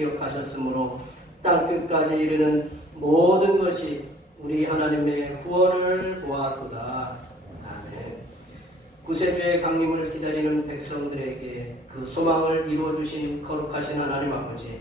기억하셨으므로 땅끝까지 이르는 모든 것이 우리 하나님의 구원을 보았도다. 아멘. 구세주의 강림을 기다리는 백성들에게 그 소망을 이루어주신 거룩하신 하나님 아버지,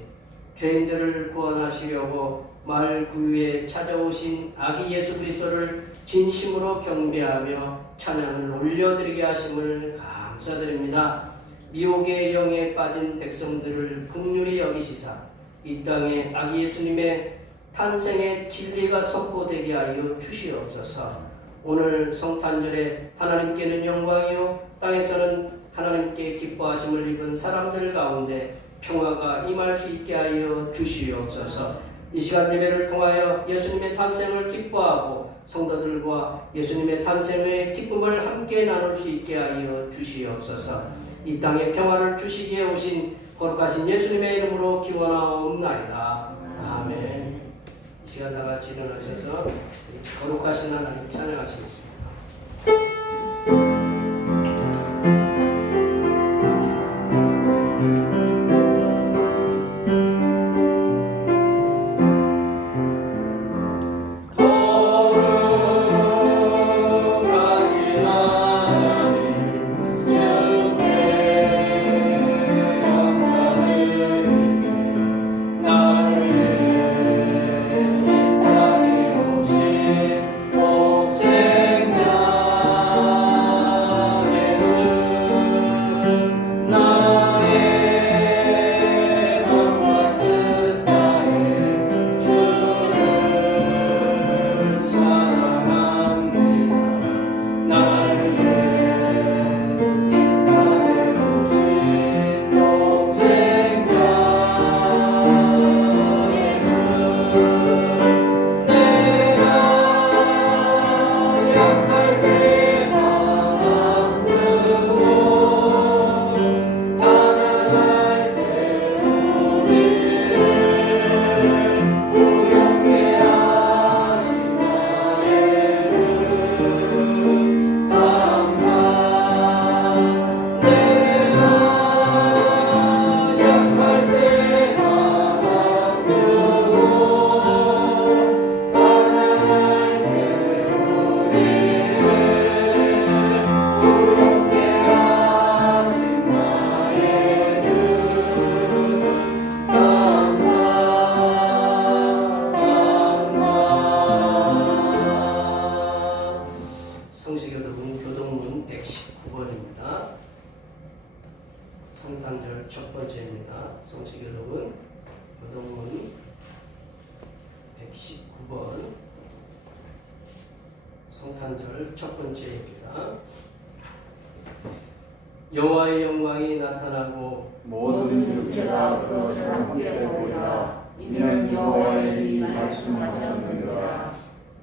죄인들을 구원하시려고 마을 구유에 찾아오신 아기 예수 그리스도를 진심으로 경배하며 찬양을 올려드리게 하심을 감사드립니다. 미혹의 영에 빠진 백성들을 긍휼히 여기시사 이 땅에 아기 예수님의 탄생의 진리가 선포되게 하여 주시옵소서. 오늘 성탄절에 하나님께는 영광이요 땅에서는 하나님께 기뻐하심을 입은 사람들 가운데 평화가 임할 수 있게 하여 주시옵소서. 이 시간 예배를 통하여 예수님의 탄생을 기뻐하고 성도들과 예수님의 탄생의 기쁨을 함께 나눌 수 있게 하여 주시옵소서. 이 땅에 평화를 주시기에 오신 거룩하신 예수님의 이름으로 기원하옵나이다. 아멘. 이 시간 다 같이 일어나셔서 거룩하신 하나님 찬양하시겠습니다. 성탄절 첫 번째입니다. 성식 여러분, 교동문 119번 성탄절 첫 번째입니다. 여호와의 영광이 나타나고 모든 육체가 그것을 함께 보리라. 이는 여호와의 입이 말씀하셨느니라.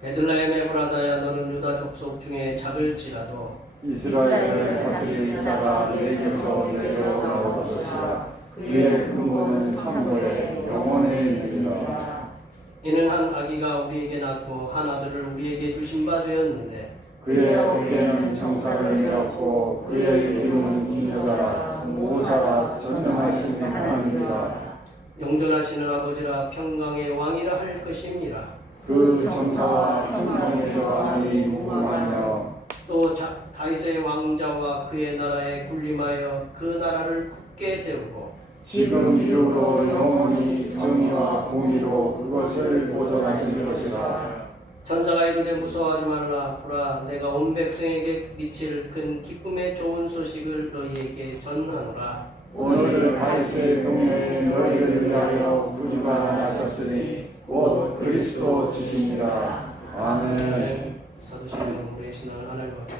베들레헴 에브라다야, 너는 유다 족속 중에 작을지라도 이스라엘을 다스릴 자가 내게서 내려올 것이라. 그의 근거는 선거에 영원에 있으리라. 이는 한 아기가 우리에게 낳고 한 아들을 우리에게 주신 바 되었는데 그의 어깨는 정사를 메었고 그의 이름은 인여자라 모사라 전능하신 하나님이라. 영존하시는 아버지라 평강의 왕이라 할 것입니다. 그 정사와 평강의 저항이 무궁하며 또 다윗의 왕자와 그의 나라에 군림하여 그 나라를 굳게 세우고 지금 이후로 영원히 정의와 공의로 그것을 보존하실 것이라. 천사가 이르되 무서워하지 말라. 보라, 내가 온 백성에게 미칠 큰 기쁨의 좋은 소식을 너희에게 전하노라. 오늘 다윗의 동네에 너희를 위하여 구주가 나셨으니 곧 그리스도 주시니라. 아멘. 사도신경 우리의 신앙을 하나님 앞에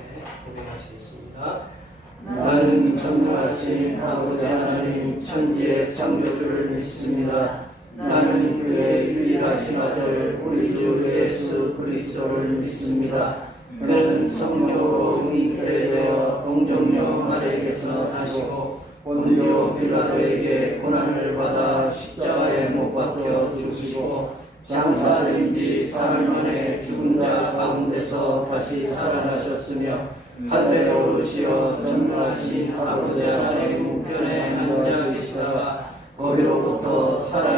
고백하시겠습니다. 나는 전능하신 아버지 하나님 천지의 창조주를 믿습니다. 나는 그의 유일하신 아들 우리 주 예수 그리스도를 믿습니다. 그는 성령으로 잉태되어 동정녀 마리아에게서 나시고 본디오 빌라도에게 고난을 받아 십자가에 못 박혀 죽으시고 장사된 지 사흘 만에 죽은 자 가운데서 다시 살아나셨으며 하늘에 오르시어 전능하신 아버지 하나님 우편에 앉아 계시다가 거기로부터 살아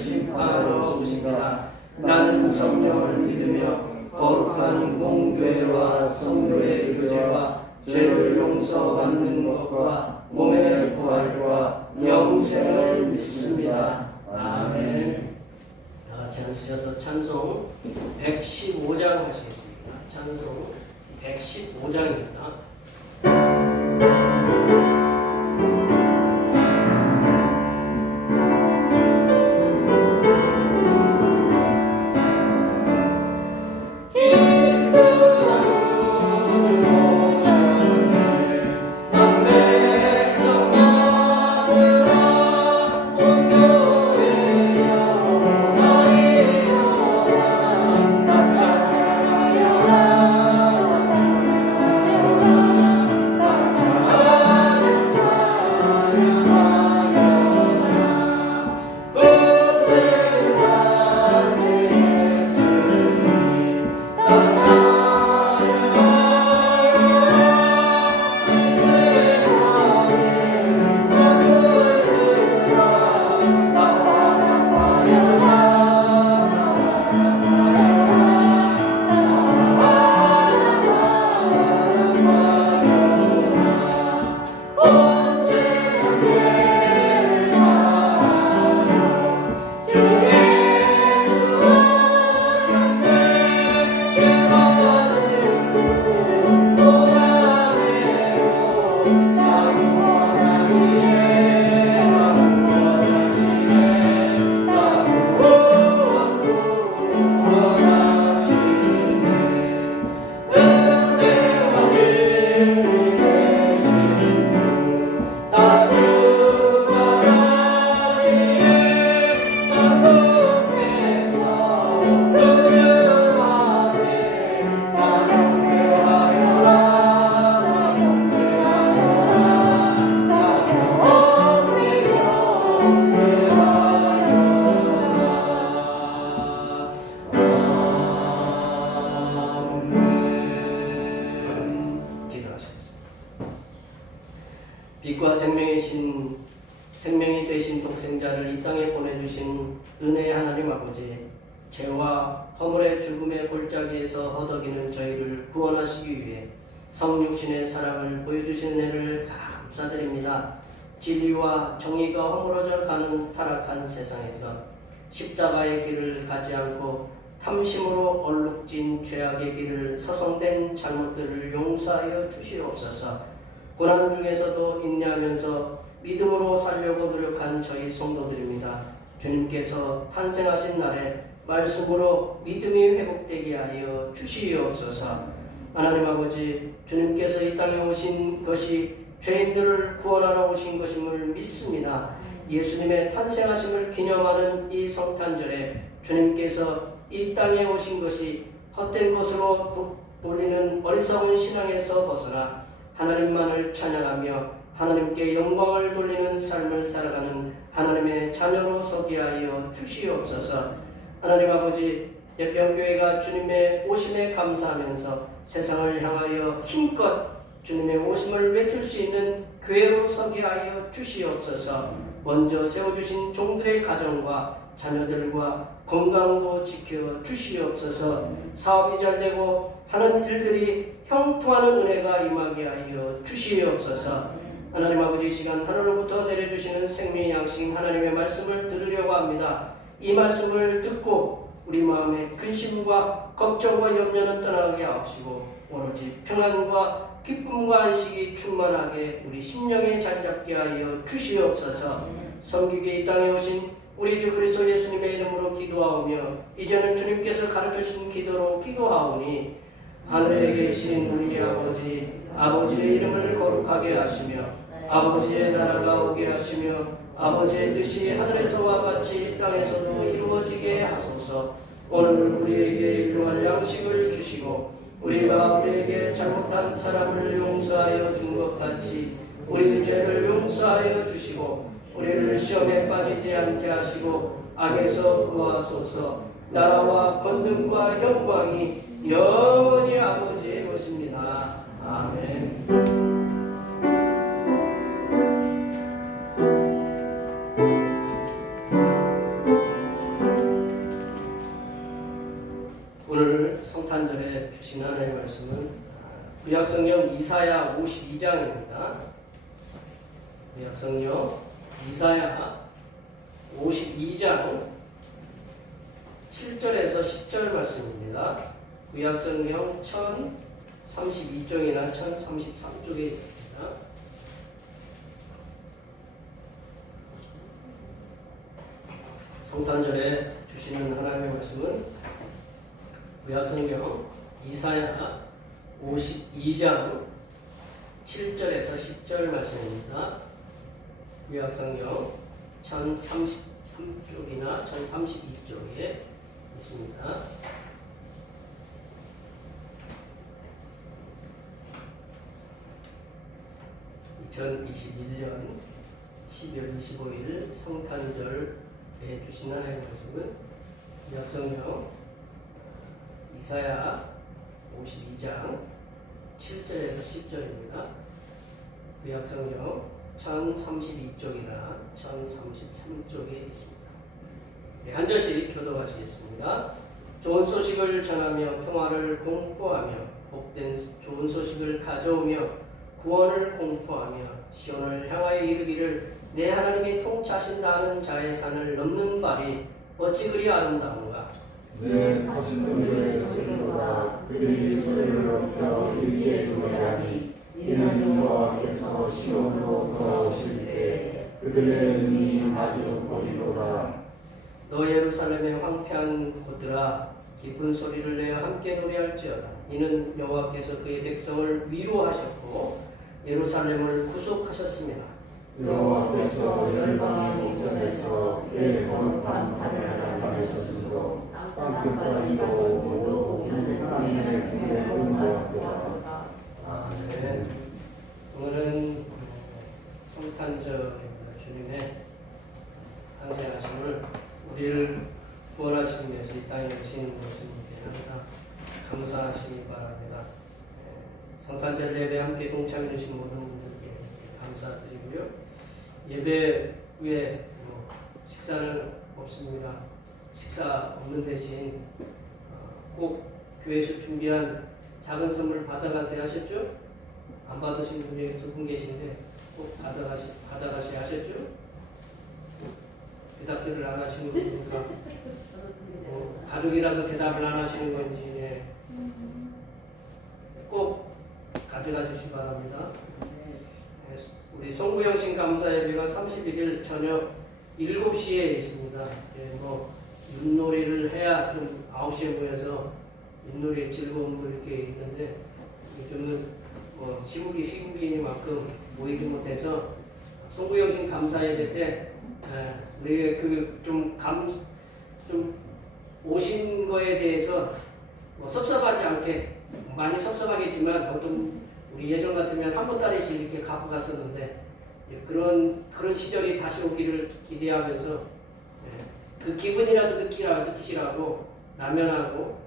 심판하러 오십니다. 나는 성령을 믿으며 거룩한 공교회와 성도의 교제와 죄를 용서받는 것과 몸의 부활과 영생을 믿습니다. 아멘. 앉으셔서 찬송 115장 하시겠습니다. 찬송 115장입니다. 빛과 생명이 되신 독생자를 이 땅에 보내주신 은혜의 하나님 아버지, 죄와 허물의 죽음의 골짜기에서 허덕이는 저희를 구원하시기 위해 성육신의 사랑을 보여주신 은혜를 감사드립니다. 진리와 정의가 허물어져 가는 타락한 세상에서 십자가의 길을 가지 않고 탐심으로 얼룩진 죄악의 길을 서성된 잘못들을 용서하여 주시옵소서. 고난 중에서도 인내하면서 믿음으로 살려고 노력한 저희 성도들입니다. 주님께서 탄생하신 날에 말씀으로 믿음이 회복되게 하여 주시옵소서. 하나님 아버지, 주님께서 이 땅에 오신 것이 죄인들을 구원하러 오신 것임을 믿습니다. 예수님의 탄생하심을 기념하는 이 성탄절에 주님께서 이 땅에 오신 것이 헛된 것으로 돌리는 어리석은 신앙에서 벗어나 하나님만을 찬양하며 하나님께 영광을 돌리는 삶을 살아가는 하나님의 자녀로 서게 하여 주시옵소서. 하나님 아버지, 대평교회가 주님의 오심에 감사하면서 세상을 향하여 힘껏 주님의 오심을 외칠 수 있는 교회로 서게 하여 주시옵소서. 먼저 세워주신 종들의 가정과 자녀들과 건강도 지켜 주시옵소서. 사업이 잘되고 하는 일들이 형통하는 은혜가 임하게 하여 주시옵소서. 하나님 아버지, 이 시간 하늘로부터 내려주시는 생명의 양식 하나님의 말씀을 들으려고 합니다. 이 말씀을 듣고 우리 마음의 근심과 걱정과 염려는 떠나게 하시고 오로지 평안과 기쁨과 안식이 충만하게 우리 심령에 자리잡게 하여 주시옵소서. 섬기게 이 땅에 오신 우리 주 그리스도 예수님의 이름으로 기도하오며 이제는 주님께서 가르쳐주신 기도로 기도하오니 하늘에 계신 우리 아버지의 이름을 거룩하게 하시며 아버지의 나라가 오게 하시며 아버지의 뜻이 하늘에서와 같이 땅에서도 이루어지게 하소서. 오늘 우리에게 일용할 양식을 주시고 우리가 우리에게 잘못한 사람을 용서하여 준 것 같이 우리 죄를 용서하여 주시고 우리를 시험에 빠지지 않게 하시고 악에서 구하소서. 나라와 권능과 영광이 영원히 아버지의 것입니다. 아멘. 주신 하나님의 말씀은 구약성경 이사야 52장입니다. 구약성경 이사야 52장 7절에서 10절 말씀입니다. 구약성경 1032쪽이나 1033쪽에 있습니다. 성탄절에 주시는 하나님의 말씀은 구약성경 이사야 52장 7절에서 10절 말씀입니다. 구약성경 1033쪽이나 1032쪽에 있습니다. 2021년 12월 25일 성탄절에 주신 하나님의 말씀은 구약성경 이사야 52장 7절에서 10절입니다. 구약성경 1032쪽이나 1033쪽에 있습니다. 네, 한 절씩 교독하시겠습니다. 좋은 소식을 전하며 평화를 공포하며 복된 좋은 소식을 가져오며 구원을 공포하며 시온을 향하여 이르기를 내 하나님이 통치하신다는 자의 산을 넘는 발이 어찌 그리 아름다운가. 내 가슴을 소리로다 그들이 소리를 높여 일제히 노래하니 이는 여호와께서 시온으로 돌아오실 때 그들의 눈이 마주 보리로다. 너 예루살렘의 황폐한 곳들아 깊은 소리를 내어 함께 노래할지어다. 이는 여호와께서 그의 백성을 위로하셨고 예루살렘을 구속하셨습니다. 여호와께서 열방의 목전에서 그의 거룩한 발을 받으셨으므로 땅끝까지도 모두 하나님의 길에 온도하도다. 아멘. 오늘은 성탄절 주님의 탄생하심을 우리를 구원하시기 위해서 이 땅에 오신 모습에 항상 감사하시기 바랍니다. 성탄절 예배 함께 동참해 주신 모든 분들께 감사드리고요. 예배 후에 식사는 없습니다. 식사 없는 대신 꼭 교회에서 준비한 작은 선물 받아가세요 하셨죠? 안 받으신 분이 2분 계신데 꼭 받아가셔야 하셨죠? 대답들을 안 하시는 겁니까? 가족이라서 대답을 안 하시는 건지 꼭 가져가 주시기 바랍니다. 우리 송구영신 감사예배가 31일 저녁 7시에 있습니다. 윷놀이를 해야 좀 9시에 모여서 윷놀이의 즐거움도 이렇게 있는데 요즘은 시국이니만큼 모이지 못해서 송구영신 감사예배 때 우리 좀 오신 거에 대해서 섭섭하지 않게 많이 섭섭하겠지만 어떤 우리 예전 같으면 한 보따리씩 이렇게 갖고 갔었는데 그런 시절이 다시 오기를 기대하면서 그 기분이라도 느끼시라고 라면하고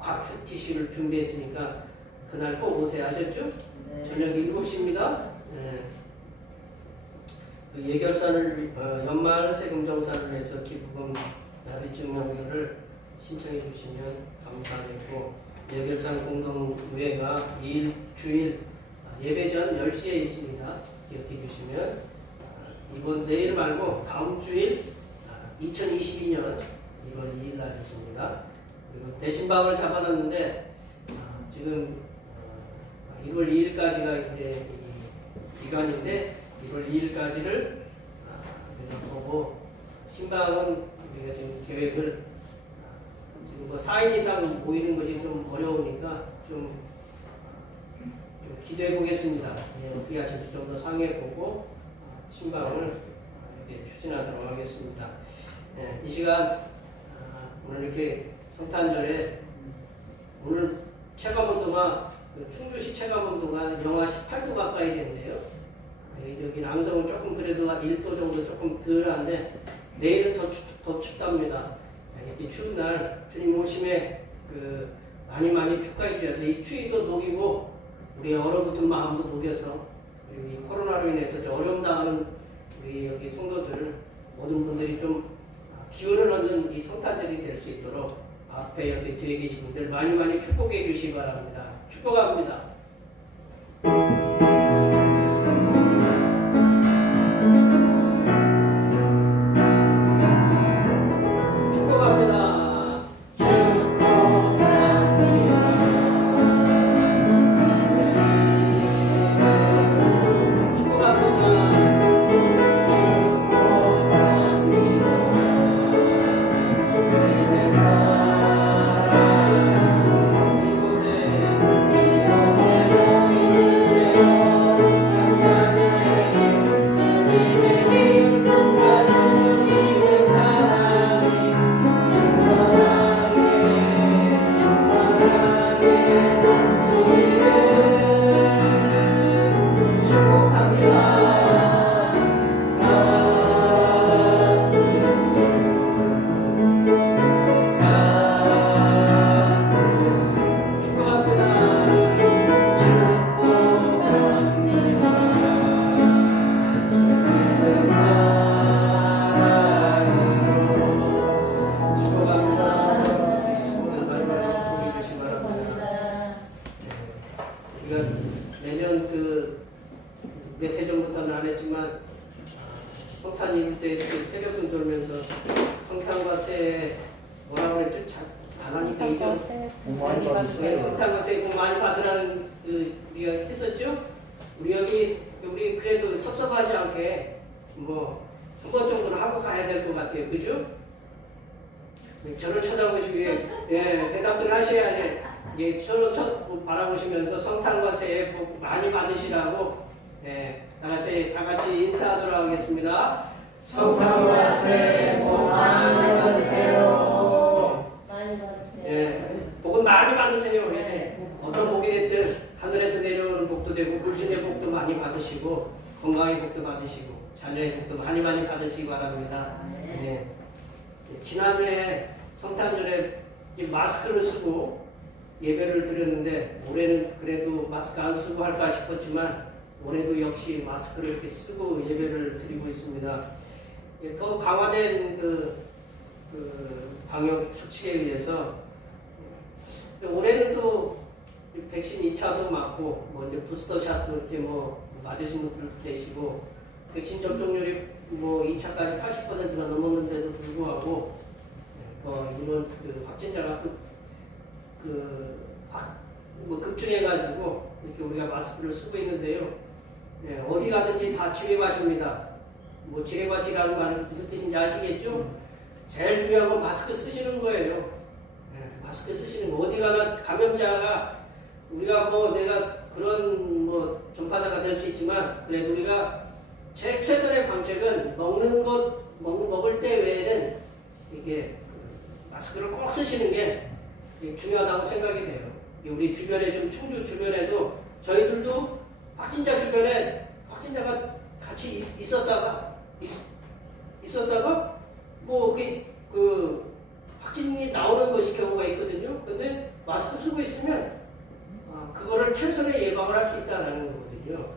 곽 티슈를 준비했으니까 그날 꼭 오세요 하셨죠? 네. 저녁 7시입니다. 그 예결산을 연말 세금정산을 해서 기부금 납입증명서를 신청해 주시면 감사하겠고 예결산 공동의회가 주일 예배 전 10시에 있습니다. 기억해 주시면 내일 말고 다음 주일 2022년 1월 2일 날 있습니다. 그리고 대신방을 잡아놨는데 지금 1월 2일까지가 이제 기간인데 1월 2일까지를 보고 신방은 우리가 지금 계획을 지금 4인 이상 모이는 것이 좀 어려우니까 좀 기대해 보겠습니다. 어떻게 하실지 좀 더 상의해 보고 신방을 이렇게 추진하도록 하겠습니다. 이 시간 오늘 이렇게 성탄절에 오늘 체감온도가 충주시 체감온도가 영하 18도 가까이 된대요. 여기 남성은 조금 그래도 1도 정도 조금 덜한데 내일은 더 춥답니다. 이렇게 추운 날 주님 오심에 많이 축하해 주셔서 이 추위도 녹이고 우리 얼어붙은 마음도 녹여서 그리고 이 코로나로 인해서 어려움 당하는 우리 여기 성도들 모든 분들이 좀 기운을 얻는 이 성탄절이 될 수 있도록 앞에 옆에 뒤에 계신 분들 많이 많이 축복해 주시기 바랍니다. 축복합니다. 축복합니다. 내년 몇 해 전부터는 안 했지만 성탄 이브 때 새벽을 돌면서 성탄과 새해 뭐라고 그랬죠? 잘 안 하니까 이제 성탄과 새해 복 많이 받으라는 우리가 했었죠? 우리 그래도 섭섭하지 않게 뭐 한 번 정도는 하고 가야 될 것 같아요. 그죠? 저를 쳐다보시고 대답들 하셔야지. 서로 바라보시면서 성탄과 새해 복 많이 받으시라고 다 같이 인사하도록 하겠습니다. 성탄과 새해 복 많이 받으세요. 많이 받으세요. 복은 많이 받으세요. 어떤 복이 됐든 하늘에서 내려오는 복도 되고 물질의 복도 많이 받으시고 건강의 복도 받으시고 자녀의 복도 많이 받으시기 바랍니다. 지난해 성탄절에 마스크를 쓰고 예배를 드렸는데 올해는 그래도 마스크 안 쓰고 할까 싶었지만 올해도 역시 마스크를 이렇게 쓰고 예배를 드리고 있습니다. 더 강화된 방역 수칙에 의해서 올해는 또 백신 2차도 맞고 뭐 이제 부스터샷도 이렇게 뭐 맞으신 분들 계시고 백신 접종률이 뭐 2차까지 80%가 넘었는데도 불구하고 이런 확진자가 급증해가지고 이렇게 우리가 마스크를 쓰고 있는데요. 어디 가든지 다 지뢰밭입니다. 뭐 지뢰밭이라는 말은 무슨 뜻인지 아시겠죠? 제일 중요한 건 마스크 쓰시는 거예요. 마스크 쓰시는 거. 어디 가나 감염자가 우리가 뭐 내가 그런 뭐 전파자가 될 수 있지만 그래도 우리가 최선의 방책은 먹을 때 외에는 이게 마스크를 꼭 쓰시는 게 중요하다고 생각이 돼요. 우리 주변에 좀 충주 주변에도 저희들도 확진자 주변에 확진자가 같이 있었다가 뭐 확진이 나오는 것이 경우가 있거든요. 근데 마스크 쓰고 있으면 그거를 최선의 예방을 할 수 있다는 거거든요.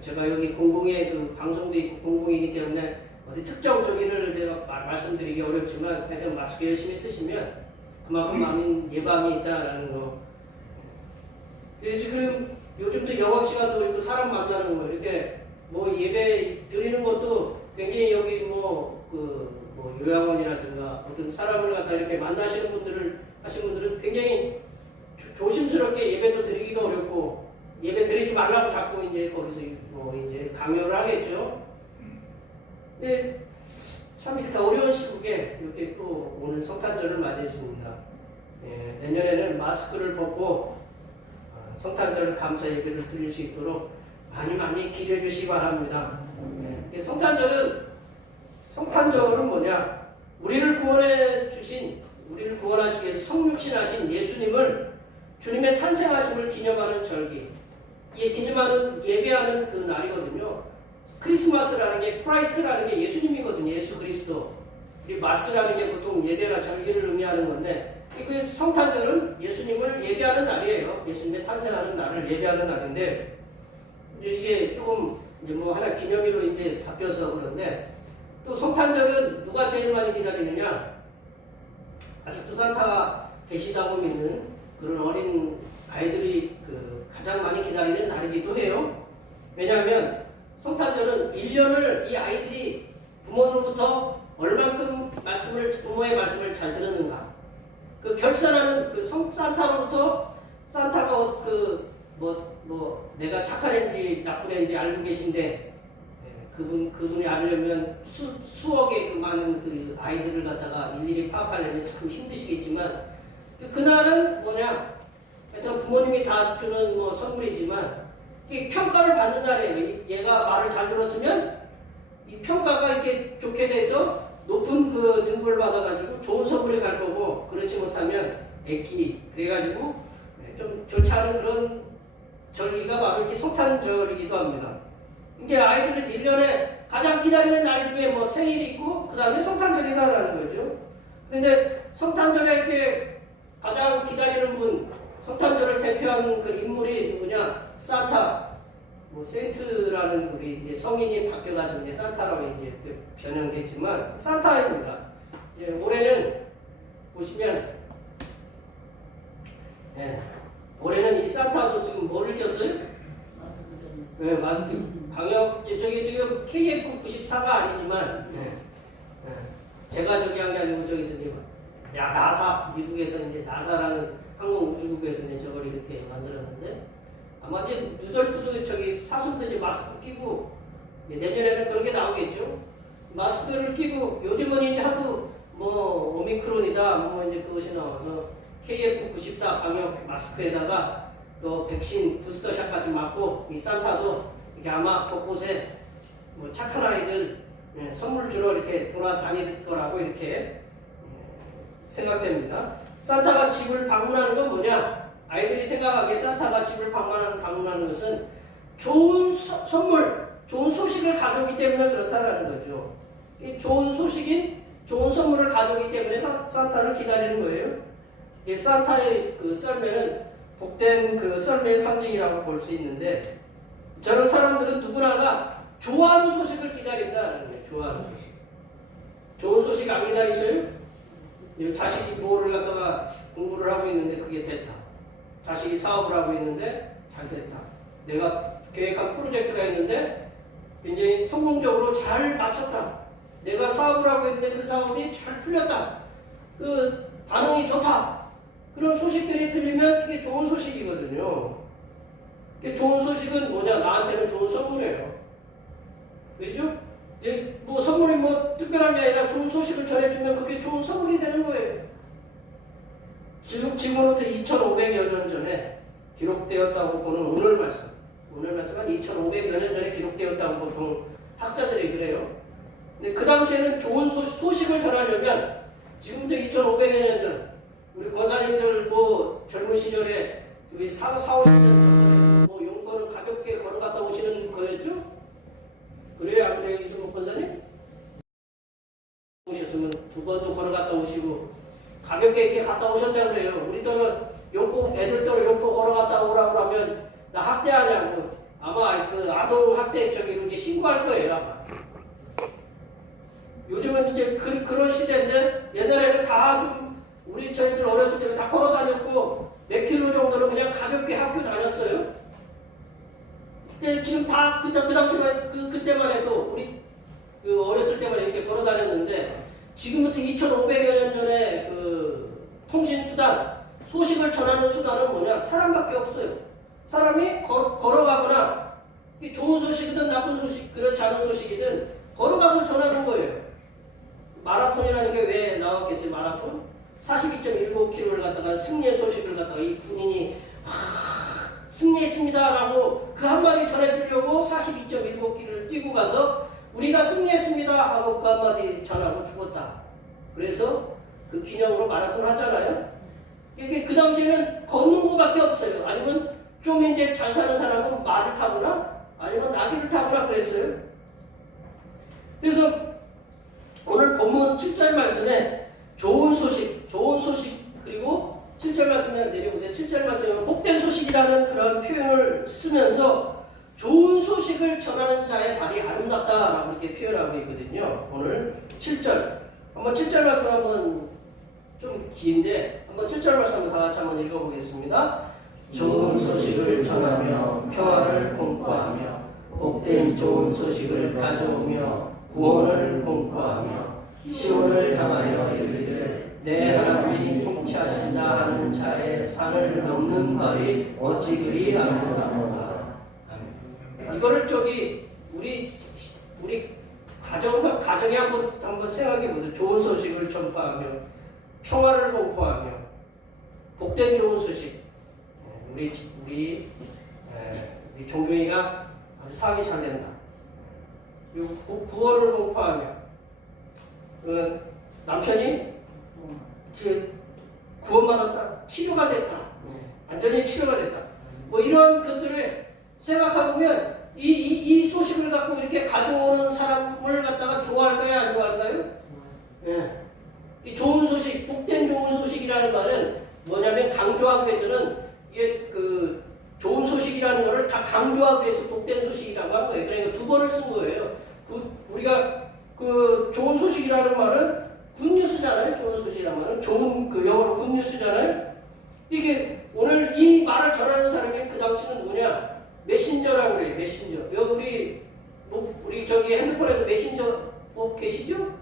제가 여기 공공의 방송도 있고 공공이기 때문에 어디 특정 저기를 내가 말씀드리기 어렵지만 하여튼 마스크 열심히 쓰시면 그만큼 많은 예방이 있다라는 거. 지금 요즘도 영업시간도 있고 사람 만나는 거 이렇게 뭐 예배 드리는 것도 굉장히 여기 뭐 요양원이라든가 어떤 사람을 갖다 이렇게 만나시는 분들은 굉장히 조심스럽게 예배도 드리기가 어렵고 예배 드리지 말라고 자꾸 이제 거기서 뭐 이제 강요를 하겠죠. 근데 참 이렇게 어려운 시국에 이렇게 또 오늘 성탄절을 맞이했습니다. 내년에는 마스크를 벗고 성탄절 감사 예배를 드릴 수 있도록 많이 기도해 주시기 바랍니다. 성탄절은 뭐냐? 우리를 구원하시기 위해서 성육신하신 예수님을 주님의 탄생하심을 기념하는 절기, 예배하는 그 날이거든요. 크리스마스라는 게 크라이스트라는 게 예수님이거든요. 예수 그리스도. 그리고 마스라는 게 보통 예배나 절기를 의미하는 건데 그 성탄절은 예수님을 예배하는 날이에요. 예수님의 탄생하는 날을 예배하는 날인데 이게 조금 이제 뭐 하나 기념일로 이제 바뀌어서 그런데 또 성탄절은 누가 제일 많이 기다리느냐? 아직도 산타가 계시다고 믿는 그런 어린 아이들이 가장 많이 기다리는 날이기도 해요. 왜냐하면 성탄절은 1년을 이 아이들이 부모로부터 얼만큼 부모의 말씀을 잘 들었는가. 결산하는 산타로부터 산타가 내가 착한 애인지 나쁜 애인지 알고 계신데, 그분이 알려면 수억의 많은 아이들을 갖다가 일일이 파악하려면 참 힘드시겠지만, 그날은 하여튼 부모님이 다 주는 선물이지만, 이게 평가를 받는 날이에요. 얘가 말을 잘 들었으면, 이 평가가 이렇게 좋게 돼서 높은 등급을 받아가지고 좋은 선물이 갈 거고, 그렇지 못하면 애기. 그래가지고 좀 좋지 않은 그런 절기가 바로 이렇게 성탄절이기도 합니다. 이게 아이들은 1년에 가장 기다리는 날 중에 생일이 있고, 그 다음에 성탄절이다라는 거죠. 그런데 성탄절에 이렇게 가장 기다리는 분, 성탄절을 대표하는 그 인물이 누구냐? 산타. 세인트라는 우리 이제 성인이 바뀌어가지고 이제 산타라고 이제 변형됐지만, 산타입니다. 올해는 보시면, 올해는 이 산타도 지금 뭐를 꼈어요? 마스크. 방역, 저기 지금 KF94가 아니지만, 제가 저기 한 게 아니고 저기서 이제 나사, 미국에서 이제 나사라는 항공우주국에서 이제 저걸 이렇게 만들었는데, 아마 이제 루돌프도 저기 사슴도 이제 마스크 끼고, 내년에는 그런 게 나오겠죠. 마스크를 끼고, 요즘은 이제 하도 오미크론이다, 이제 그것이 나와서 KF94 방역 마스크에다가 또 백신 부스터샷까지 맞고, 이 산타도 이게 아마 곳곳에 착한 아이들 선물 주러 이렇게 돌아다닐 거라고 이렇게 생각됩니다. 산타가 집을 방문하는 건 뭐냐? 아이들이 생각하기에 산타가 집을 방문하는 것은 좋은 선물, 좋은 소식을 가져오기 때문에 그렇다라는 거죠. 이 좋은 소식인 좋은 선물을 가져오기 때문에 산타를 기다리는 거예요. 이 산타의 썰매는 복된 썰매의 상징이라고 볼 수 있는데, 저런 사람들은 누구나가 좋아하는 소식을 기다린다는 거예요. 좋아하는 소식. 좋은 소식 안 기다리세요? 자식이 뭐를 갖다가 공부를 하고 있는데 그게 됐다. 자식이 사업을 하고 있는데 잘 됐다. 내가 계획한 프로젝트가 있는데 굉장히 성공적으로 잘 마쳤다. 내가 사업을 하고 있는데 그 사업이 잘 풀렸다. 반응이 좋다. 그런 소식들이 들리면 그게 좋은 소식이거든요. 좋은 소식은 뭐냐? 나한테는 좋은 선물이에요. 그죠? 선물이 특별한 게 아니라 좋은 소식을 전해주면 그게 좋은 선물이 되는 거예요. 지금부터 2500여 년 전에 기록되었다고 보는 오늘 말씀은 2500여 년 전에 기록되었다고 보통 학자들이 그래요. 근데 그 당시에는 좋은 소식을 전하려면 지금부터 2500여 년 전, 우리 권사님들 젊은 시절에 우리 4, 50년 전에 용건을 가볍게 걸어갔다 오시는 거였죠? 그래요? 안 그래요? 이승국 권사님? 오셨으면 2번도 걸어갔다 오시고 가볍게 이렇게 갔다 오셨다고 그래요. 우리들은 애들도 용포 걸어갔다 오라고 하면 나 학대하냐고. 아마 아동 학대 이제 신고할 거예요, 아마. 요즘은 이제 그런 시대인데, 옛날에는 다 저희들 어렸을 때는 다 걸어 다녔고, 몇 킬로 정도는 그냥 가볍게 학교 다녔어요. 근데 지금 다 그 당시만, 그때만 해도 우리 어렸을 때만 이렇게 걸어 다녔는데, 지금부터 2500여 년 전에 통신수단, 소식을 전하는 수단은 뭐냐? 사람밖에 없어요. 사람이 걸어가거나, 좋은 소식이든 나쁜 소식, 그렇지 않은 소식이든 걸어가서 전하는 거예요. 마라톤이라는 게 왜 나왔겠어요? 마라톤? 42.15km를 갖다가 승리의 소식을 갖다가 이 군인이 승리했습니다라고 그 한마디 전해주려고 42.15km를 뛰고 가서 우리가 승리했습니다 하고 그 한마디 전하고 죽었다. 그래서 그 기념으로 마라톤 하잖아요. 이게 그 당시에는 걷는 것밖에 없어요. 아니면 좀 이제 잘 사는 사람은 말을 타거나 아니면 나귀를 타거나 그랬어요. 그래서 오늘 본문 7절 말씀에 좋은 소식 그리고 7절 말씀에 내려보세요. 7절 말씀에 복된 소식이라는 그런 표현을 쓰면서 좋은 소식을 전하는 자의 발이 아름답다라고 이렇게 표현하고 있거든요. 오늘 7절 한번 7절 말씀 한번 좀 긴데 한번 7절 말씀 다 같이 한번 읽어보겠습니다. 좋은 소식을 전하며 평화를 공포하며 복된 좋은 소식을 가져오며 구원을 공포하며 시온을 향하여 이르기를 내 하나님이 통치하신다 하는 자의 산을 넘는 말이 어찌 그리 아름다운가. 이거를 우리 가정에 한번 생각해 보세요. 좋은 소식을 전파하며 평화를 공포하며 복된 좋은 소식. 우리 종교이가 아주 사업이 잘 된다. 그리고 구원을 공포하며 남편이 구원받았다, 치료가 됐다, 완전히 치료가 됐다. 뭐 이런 것들을 생각해보면 이 소식을 갖고 이렇게 가져오는 사람을 갖다가 좋아할까요, 안 좋아할까요? 이 좋은 소식, 복된 좋은 소식이라는 말은 뭐냐면 강조하기 위해서는 이게 좋은 소식이라는 것을 다 강조하기 위해서 복된 소식이라고 하는 거예요. 그러니까 두 번을 쓴 거예요. 우리가 좋은 소식이라는 말은 굿뉴스잖아요. 좋은 소식이라는 말은 좋은 영어로 굿뉴스잖아요. 이게 오늘 이 말을 전하는 사람이 그 당시는 누구냐? 메신저라고 그래요. 메신저. 여기 우리 저기 핸드폰에도 메신저 계시죠?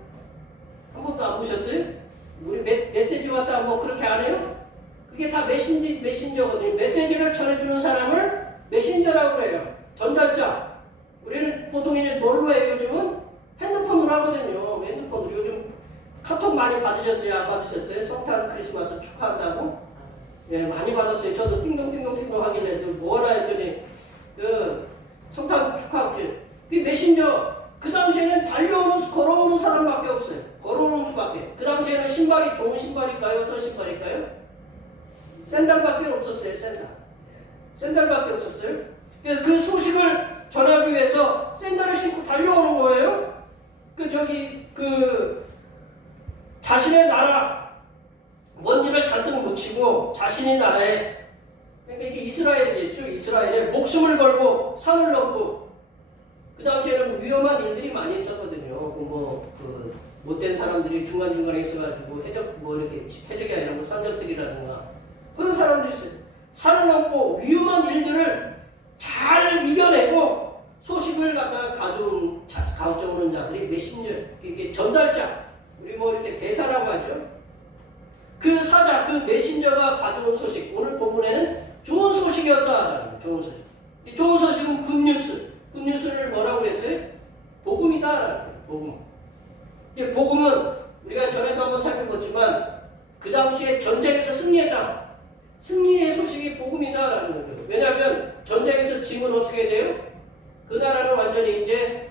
한 번도 안 보셨어요? 우리 메시지 왔다 뭐 그렇게 안 해요? 그게 다 메신저거든요. 메시지를 전해주는 사람을 메신저라고 그래요. 전달자. 우리는 보통 이제 뭘로 해요? 요즘은 핸드폰으로 하거든요. 핸드폰으로. 요즘 카톡 많이 받으셨어요? 안 받으셨어요? 성탄 크리스마스 축하한다고? 예, 많이 받았어요. 저도 띵동띵동띵동 하길래 뭐하나 했더니 성탄 축하합니다. 그 메신저 그 당시에는 걸어오는 사람밖에 없어요. 걸어오는 수밖에. 그 당시에는 신발이 좋은 신발일까요? 어떤 신발일까요? 샌들밖에 없었어요. 샌들밖에 없었어요. 그래서 그 소식을 전하기 위해서 샌들을 신고 달려오는 거예요. 자신의 나라 먼지를 잔뜩 묻히고 자신의 나라에, 그러니까 이게 이스라엘이겠죠. 이스라엘에 목숨을 걸고 산을 넘고. 그 당시에는 위험한 일들이 많이 있었거든요. 못된 사람들이 중간중간에 있어가지고 해적이 아니라 뭐 쌍적들이라든가 그런 사람들이 있어요. 산을 넘고 위험한 일들을 잘 이겨내고 소식을 갖다가 가져오는 자들이 메신저, 이게 전달자, 우리 이렇게 대사라고 하죠. 그 사자, 그 메신저가 가져온 소식, 오늘 본문에는 좋은 소식이었다. 좋은 소식. 이 좋은 소식은 굿뉴스. 굿뉴스를 뭐라고 했어요? 복음이다. 복음. 이 복음은 우리가 전에도 한번 살펴봤지만 그 당시에 전쟁에서 승리했다. 승리의 소식이 복음이다라는 거죠. 왜냐하면 전쟁에서 지면 어떻게 돼요? 그 나라는 완전히 이제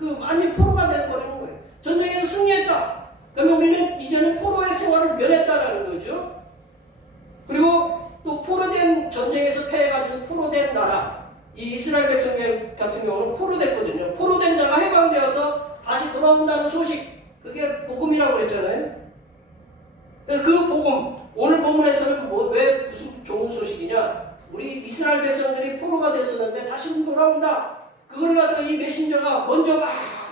완전히 포로가 되어버리는 거예요. 전쟁에서 승리했다. 그러면 우리는 이제는 포로의 생활을 면했다라는 거죠. 그리고 또 전쟁에서 패해가지고 포로된 나라, 이 이스라엘 백성 같은 경우는 포로됐거든요. 포로된 자가 해방되어서 다시 돌아온다는 소식, 그게 복음이라고 그랬잖아요. 그 복음, 오늘 본문에서는 왜 무슨 좋은 소식이냐? 우리 이스라엘 백성들이 포로가 됐었는데 다시 돌아온다. 그걸 갖다가 이 메신저가 먼저 막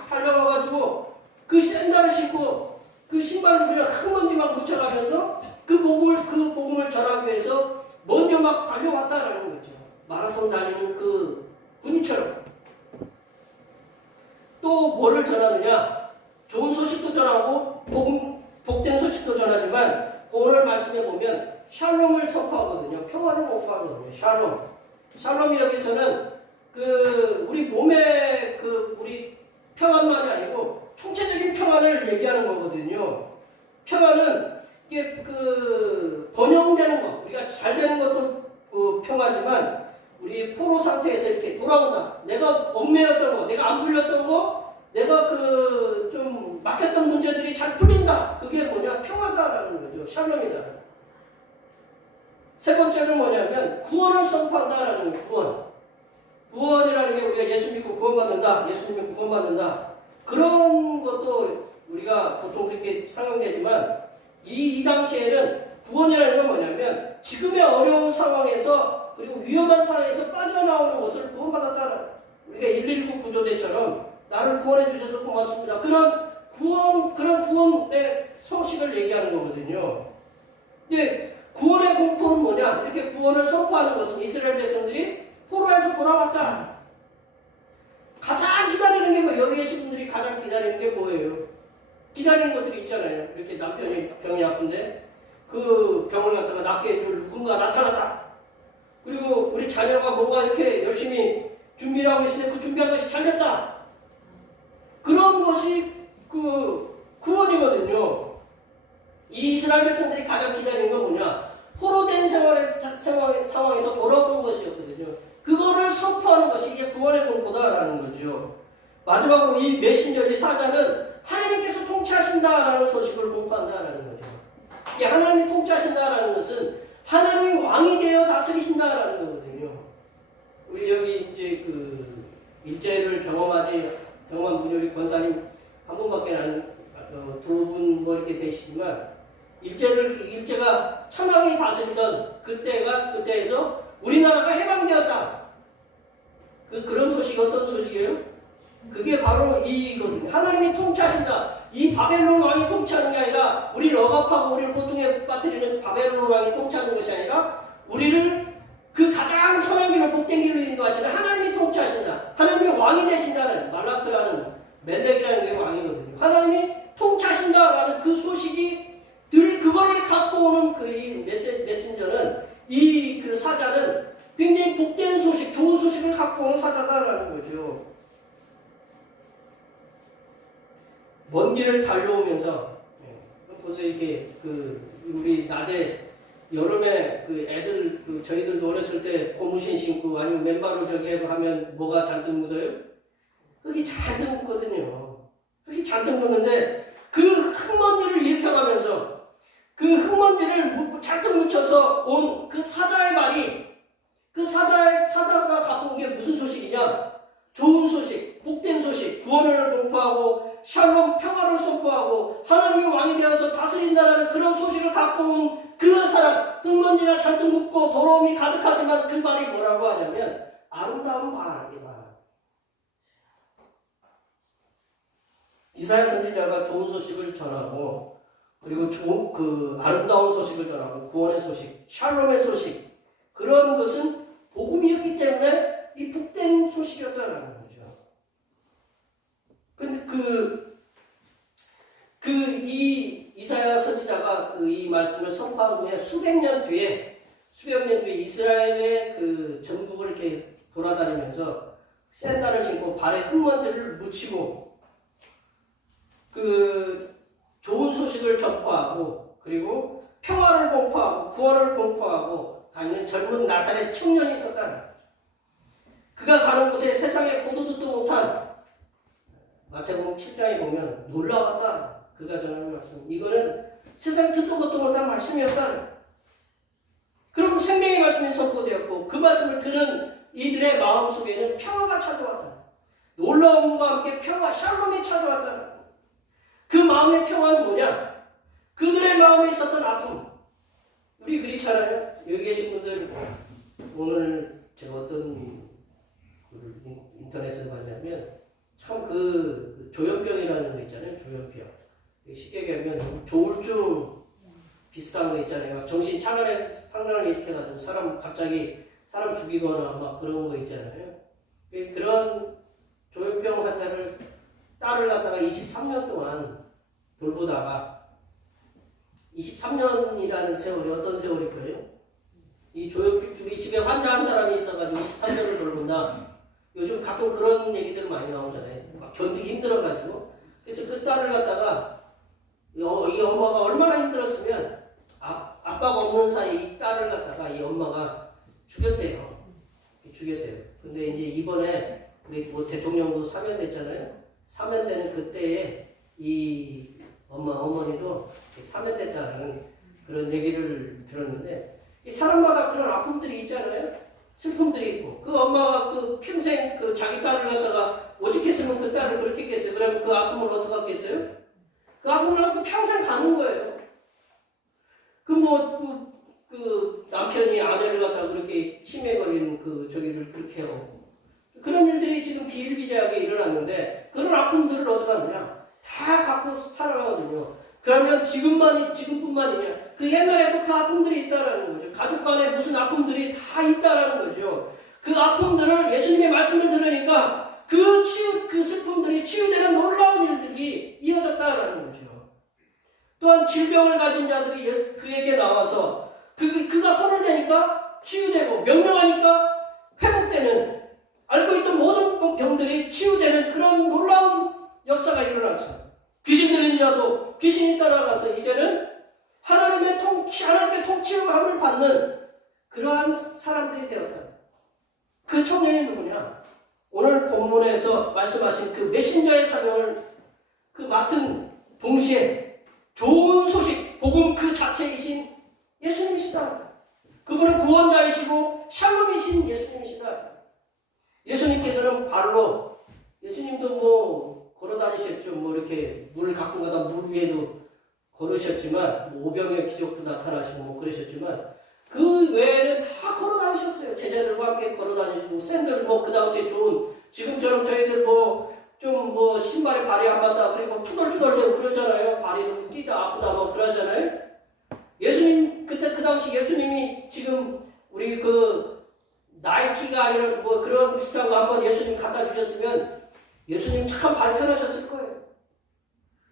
달려가가지고 그 샌들을 신고 그 신발로 그냥 흙먼지만 묻혀가면서 그 복음을 전하기 위해서 먼저 막 달려왔다라는 거죠. 마라톤 달리는 그 군인처럼. 또 뭐를 전하느냐? 좋은 소식도 전하고 복된 소식도 전하지만 오늘 말씀에 보면 샬롬을 선포하거든요. 평화를 선포하거든요. 샬롬이 여기서는 우리 몸의 우리 평안만이 아니고 총체적인 평안을 얘기하는 거거든요. 평안은 이게 번영되는 것, 우리가 잘 되는 것도 평화지만 우리 포로 상태에서 이렇게 돌아온다. 내가 얽매였던 거, 내가 안 풀렸던 거, 내가 좀 막혔던 문제들이 잘 풀린다. 그게 뭐냐? 평화다라는 거죠. 샬롬이다. 세 번째는 뭐냐면 구원을 선포한다라는 거예요. 구원이라는 게 우리가 예수 믿고 구원받는다. 예수 믿고 구원받는다. 그런 것도 우리가 보통 그렇게 상용되지만 이 당시에는 구원이라는 건 뭐냐면 지금의 어려운 상황에서 그리고 위험한 상황에서 빠져나오는 것을 구원받았다는, 우리가 119 구조대처럼 나를 구원해 주셔서 고맙습니다. 그런 구원의 소식을 얘기하는 거거든요. 근데 구원의 공포는 뭐냐? 이렇게 구원을 선포하는 것은 이스라엘 백성들이 포로에서 돌아왔다. 가장 기다리는 게 뭐, 여기 계신 분들이 가장 기다리는 게 뭐예요? 기다리는 것들이 있잖아요. 이렇게 남편이 병이 아픈데 그 병을 갖다가 낫게 해줄 누군가 나타났다. 그리고 우리 자녀가 뭔가 이렇게 열심히 준비를 하고 있으니 그 준비한 것이 잘 됐다. 그런 것이 그 구원이거든요. 이 이스라엘 백성들이 가장 기다리는 건 뭐냐? 포로된 상황에서 돌아오는 것이었거든요. 그거를 선포하는 것이 이게 구원의 공포다라는 거죠. 마지막으로 이 메신저, 이 사자는 하나님께서 통치하신다라는 소식을 공포한다라는 거죠. 이 하나님이 통치하신다라는 것은 하나님이 왕이 되어 다스리신다라는 거거든요. 우리 여기 이제 그 일제를 경험한 분이 우리 권사님 한 분밖에 두 분 뭐 이렇게 되시지만 일제가 천황이 다스리던 그때에서 우리나라가 해방되었다. 그런 소식이 어떤 소식이에요? 그게 바로 이거든요. 하나님이 통치하신다. 이 바벨론 왕이 통치하는 게 아니라 우리를 억압하고 우리를 고통에 빠뜨리는 바벨론 왕이 통치하는 것이 아니라 우리를 그 가장 선한 길로 복된 길로 인도하시는 하나님이 통치하신다. 하나님이 왕이 되신다는 말라크라는 멜렉이라는 게 왕이거든요. 하나님이 통치하신다라는 그 소식이 늘 그거를 갖고 오는 그 이 메신저는 이 그 사자는 굉장히 복된 소식, 좋은 소식을 갖고 오는 사자다라는 거죠. 먼 길을 달려오면서 보세요. 이게 우리 낮에 여름에 애들 저희들도 어렸을 때 고무신 신고 아니면 맨발로 저기 하면 뭐가 잔뜩 묻어요? 그게 잔뜩 묻거든요. 그게 잔뜩 묻는데 그 흙먼지를 일으켜가면서 그 흙먼지를 잔뜩 묻혀서 온 그 사자의 말이 사자가 갖고 온 게 무슨 소식이냐? 좋은 소식, 복된 소식, 구원을 공포하고 샬롬 평화를 선포하고 하나님이 왕이 되어서 다스린다라는 그런 소식을 갖고 온 그 사람, 흙먼지가 잔뜩 묻고 더러움이 가득하지만 그 말이 뭐라고 하냐면 아름다운 말이다. 이사야 선지자가 좋은 소식을 전하고 그리고 아름다운 소식을 전하고 구원의 소식, 샬롬의 소식 그런 것은 복음이었기 때문에 이 복된 소식이었다는 거죠. 근데 이 이사야 선지자가 이 말씀을 선포한 후에 수백 년 뒤에 이스라엘의 그 전국을 이렇게 돌아다니면서 샌들을 신고 발에 흙먼지를 묻히고 좋은 소식을 전포하고 그리고 평화를 공포하고 구원을 공포하고 다니는 젊은 나사렛 청년이 있었다는 거죠. 그가 가는 곳에 세상에 보도 듣도 못한 마태복음 7장에 보면 놀라웠다. 그가 전하는 말씀. 이거는 세상에 듣도 보도 못한 말씀이었다. 그리고 생명의 말씀이 선포되었고 그 말씀을 들은 이들의 마음 속에는 평화가 찾아왔다. 놀라움과 함께 평화, 샬롬이 찾아왔다. 그 마음의 평화는 뭐냐? 그들의 마음에 있었던 아픔. 우리 그렇잖아요. 여기 계신 분들 오늘 제가 어떤 인터넷에서 봤냐면 참 조현병이라는 거 있잖아요. 조현병. 쉽게 얘기하면 조울증 비슷한 거 있잖아요. 정신 상란을 일으켜가지고 갑자기 사람 죽이거나 막 그런 거 있잖아요. 그런 조현병 환자를 딸을 갖다가 23년 동안 돌보다가 23년이라는 세월이 어떤 세월일까요? 이 집에 환자 한 사람이 있어가지고 23년을 돌본다. 요즘 가끔 그런 얘기들 많이 나오잖아요. 막 견디기 힘들어가지고. 그래서 그 딸을 갖다가 이 엄마가 얼마나 힘들었으면 아빠가 없는 사이 이 딸을 갖다가 이 엄마가 죽였대요. 근데 이제 이번에 우리 대통령도 사면됐잖아요. 사면되는 그때에 이 어머니도 사면됐다는 그런 얘기를 들었는데 이 사람마다 그런 아픔들이 있잖아요. 슬픔들이 있고 그 엄마가 평생 자기 딸을 갖다가 오직했으면 그 딸을 그렇게 했겠어요. 그러면 그 아픔을 어떻게 하겠어요? 그 아픔을 갖고 평생 가는 거예요. 남편이 아내를 갖다가 그렇게 치매 걸린 저기를 그렇게 하고 그런 일들이 지금 비일비재하게 일어났는데 그런 아픔들을 어떻게 하느냐? 다 갖고 살아가거든요. 그러면 지금뿐만이냐? 그 옛날에도 그 아픔들이 있다라는 거죠. 가족 간에 무슨 아픔들이 다 있다라는 거죠. 그 아픔들을 예수님의 말씀을 들으니까 그 슬픔들이 치유되는 놀라운 일들이 이어졌다라는 거죠. 또한 질병을 가진 자들이 그에게 나와서 그가 손을 대니까 치유되고 명령하니까 회복되는, 앓고 있던 모든 병들이 치유되는 그런 놀라운 역사가 일어났어요. 귀신 들린 자도 귀신이 따라가서 이제는 하나님께 통치함을 받는 그러한 사람들이 되었다. 그 청년이 누구냐? 오늘 본문에서 말씀하신 그 메신저의 사명을 그 맡은 동시에 좋은 소식, 복음 그 자체이신 예수님이시다. 그분은 구원자이시고 샬롬이신 예수님이시다. 예수님께서는 발로, 예수님도 뭐 걸어다니셨죠. 뭐 이렇게 물을 갖고 가다 물 위에도 걸으셨지만, 뭐 오병의 기적도 나타나시고 뭐 그러셨지만, 그 외에는 다 걸어다니셨어요. 제자들과 함께 걸어다니시고, 샌들 뭐 그 당시에 좋은, 지금처럼 저희들 좀 신발에 발이 안 맞다, 그리고 투덜투덜대고 그러잖아요. 발이 뛰다 아프다 뭐 그러잖아요. 예수님, 그때 그 당시 예수님이 지금 우리 그 나이키가 아니라 뭐 그런 비슷한 거 한번 예수님 갖다 주셨으면 예수님 참 발편하셨을 거예요.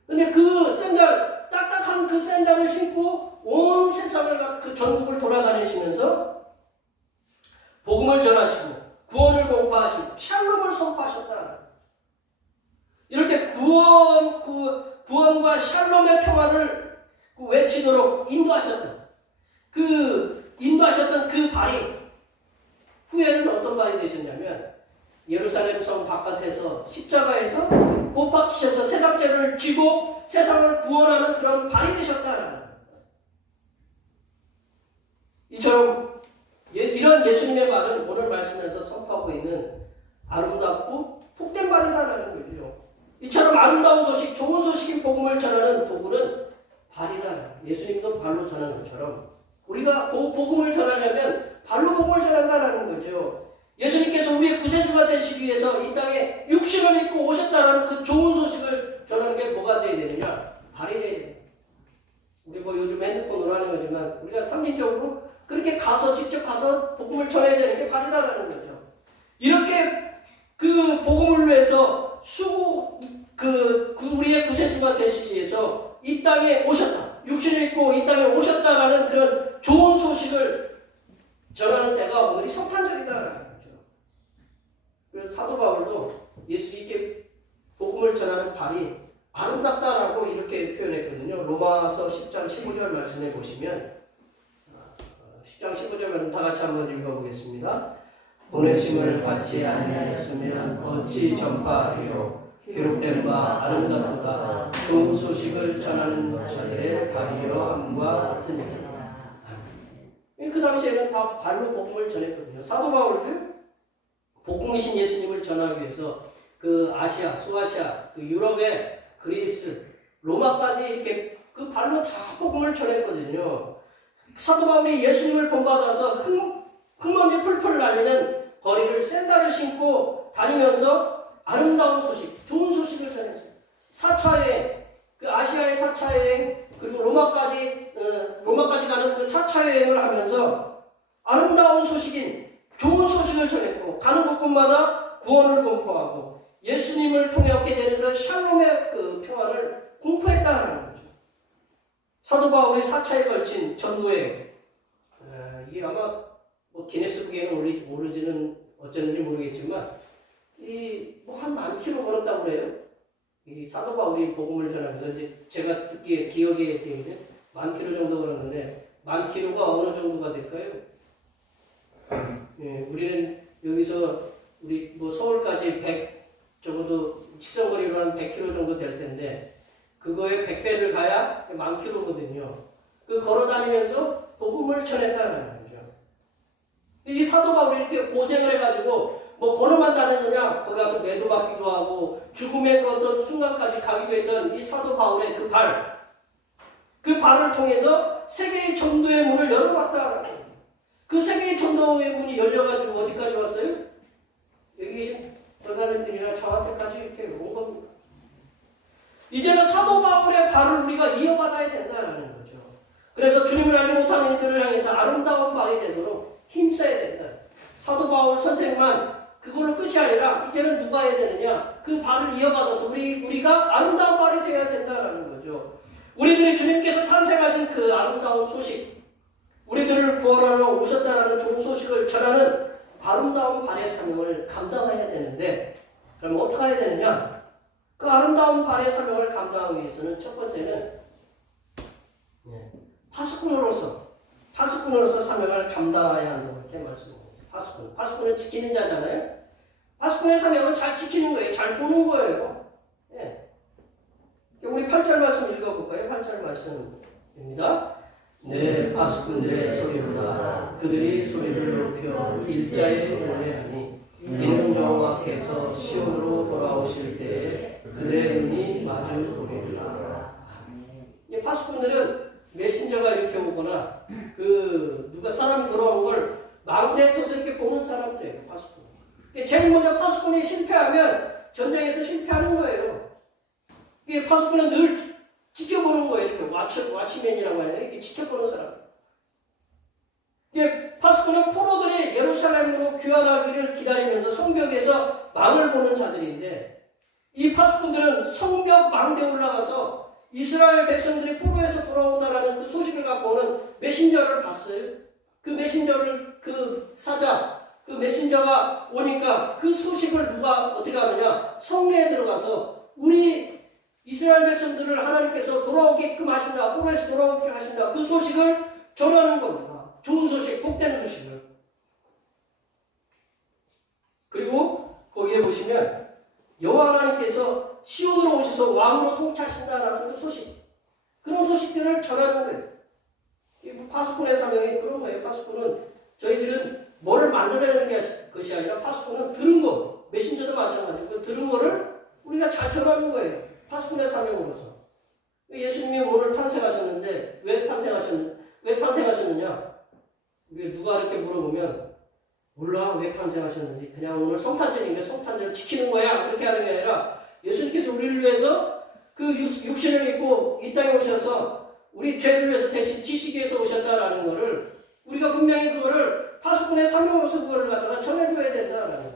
근데 그 샌들, 딱딱한 그 샌들을 신고 온 세상을, 그 전국을 돌아다니시면서 복음을 전하시고 구원을 공포하시고 샬롬을 선포하셨다. 이렇게 구원과 샬롬의 평화를 외치도록 인도하셨던 그 발이 후에는 어떤 발이 되셨냐면, 예루살렘 성 바깥에서 십자가에서 못 박히셔서 세상 죄를 지고 세상을 구원하는 그런 발이 되셨다는 거예요. 이처럼 이런 예수님의 말은 오늘 말씀에서 선포하고 있는 아름답고 복된 발이다라는 거죠. 이처럼 아름다운 소식, 좋은 소식인 복음을 전하는 도구는 발이다. 예수님도 발로 전하는 것처럼 우리가 복음을 전하려면 발로 복음을 전한다라는 거죠. 예수님께서 우리의 구세주가 되시기 위해서 이 땅에 육신을 입고 오셨다라는 그 좋은 소식을 전하는 게 뭐가 돼야 되느냐? 발이 돼야 돼요. 우리 요즘 핸드폰으로 하는 거지만 우리가 상징적으로 그렇게 직접 가서 복음을 전해야 되는 게 발이다라는 거죠. 이렇게 그 복음을 위해서 우리의 구세주가 되시기 위해서 이 땅에 오셨다. 육신을 입고 이 땅에 오셨다라는 그런 좋은 소식을 전하는 때가 오늘이 성탄절이다. 그래서 사도 바울도 예수님께 복음을 전하는 발이 아름답다라고 이렇게 표현했거든요. 로마서 10장 15절 말씀해 보시면 10장 15절 말씀 다 같이 한번 읽어보겠습니다. 보내심을 받지 아니하였으면 어찌 전파하리요. 기록된 바 아름답도다. 좋은 소식을 전하는 자들의 발이여 함과 같으니라. 그 당시에는 다 발로 복음을 전했거든요. 사도 바울도 복음이신 예수님을 전하기 위해서 그 아시아, 소아시아, 그 유럽의 그리스, 로마까지 이렇게 그 발로 다 복음을 전했거든요. 사도 바울이 예수님을 본받아서 흙먼지 풀풀 날리는 거리를 샌들을 신고 다니면서 아름다운 소식, 좋은 소식을 전했어요. 4차 여행, 그 아시아의 4차 여행, 그리고 로마까지 가는 그 4차 여행을 하면서 아름다운 소식인 좋은 소식을 전했고, 가는 곳곳마다 구원을 공포하고 예수님을 통해 얻게 되는 그런 샬롬의 그 평화를 공포했다는 거죠. 사도 바울이 4차에 걸친 전도여행, 이게 아마 기네스북에는 오르지는 어쩌는지 모르겠지만 한 10,000km 걸었다고 그래요. 이 사도 바울이 복음을 전하면서 이제 제가 듣기에 기억에 되는 10,000km 정도 걸었는데 10,000km가 어느 정도가 될까요? 예, 우리는 여기서 우리 서울까지 100 정도 직선거리로 한 100km 정도 될 텐데 그거에 100배를 가야 10,000km거든요. 그 걸어다니면서 복음을 전했다는 거죠. 이 사도 바울이 이렇게 고생을 해가지고 걸어만 다녔느냐? 거기 가서 매도 맞기도 하고 죽음의 그 어떤 순간까지 가기도 했던 이 사도 바울의 그 발, 그 발을 통해서 세계의 전도의 문을 열어놨다. 그 세계의 전도의 문이 열려가지고 어디까지 왔어요? 여기 계신 전사님들이나 저한테까지 이렇게 온 겁니다. 이제는 사도 바울의 발을 우리가 이어받아야 된다는 거죠. 그래서 주님을 알지 못하는 이들을 향해서 아름다운 발이 되도록 힘써야 된다. 사도 바울 선생만 그걸로 끝이 아니라 이제는 누가 해야 되느냐? 그 발을 이어받아서 우리가 아름다운 발이 되어야 된다는 거죠. 우리들이 주님께서 탄생하신 그 아름다운 소식, 우리들을 구원하러 오셨다는 좋은 소식을 전하는 아름다운 발의 사명을 감당해야 되는데, 그럼 어떻게 해야 되느냐? 그 아름다운 발의 사명을 감당하기 위해서는 첫 번째는 파수꾼으로서 사명을 감당해야 한다고 이렇게 말씀드렸어요. 파수꾼은 지키는 자잖아요. 파수꾼의 사명은 잘 지키는 거예요. 잘 보는 거예요. 예. 우리 8절 말씀 읽어볼까요? 8절 말씀입니다. 내 파수꾼들의 소리보다 그들이 소리를 높여 일자에 노래하니 이는 여호와께서 시온으로 돌아오실 때에 그들의 눈이 마주 보리라. 파수꾼들은 메신저가 이렇게 오거나 누가 사람이 돌아오는 걸 망대에서 이렇게 보는 사람들이에요. 파수꾼. 제일 먼저 파수꾼이 실패하면 전쟁에서 실패하는 거예요. 파수꾼은 늘 지켜보는 거예요. 이렇게 와치맨이라고 하나요? 이렇게 지켜보는 사람. 파수꾼은 포로들이 예루살렘으로 귀환하기를 기다리면서 성벽에서 망을 보는 자들인데, 이 파수꾼들은 성벽 망대에 올라가서 이스라엘 백성들이 포로에서 돌아온다라는 그 소식을 갖고 오는 메신저를 봤어요. 그 메신저를, 그 메신저가 오니까 그 소식을 누가 어떻게 하느냐? 성내에 들어가서 우리 이스라엘 백성들을 하나님께서 돌아오게끔 하신다, 포로에서 돌아오게 하신다, 그 소식을 전하는 겁니다. 좋은 소식, 복된 소식을. 그리고 거기에 보시면 여호와 하나님께서 시온으로 오셔서 왕으로 통치하신다라는 그 소식, 그런 소식들을 전하는 거예요. 파수꾼의 사명이 그런 거예요. 파수꾼은 저희들은 뭐를 만들어내는 것이 아니라 파수꾼은 들은 거, 메신저도 마찬가지고 그 들은 거를 우리가 잘 전하는 거예요. 파수꾼의 사명으로서. 예수님이 오늘 탄생하셨는데 왜 탄생하셨느냐? 우리 누가 이렇게 물어보면 몰라, 왜 탄생하셨는지. 그냥 오늘 성탄절인데 성탄절 지키는 거야, 그렇게 하는 게 아니라 예수님께서 우리를 위해서 그 육신을 입고 이 땅에 오셔서 우리 죄를 위해서 대신 지시기 위해서 오셨다라는 거를 우리가 분명히 그거를 파수꾼의 사명으로서 그거를 갖다가 전해줘야 된다라는 거예요.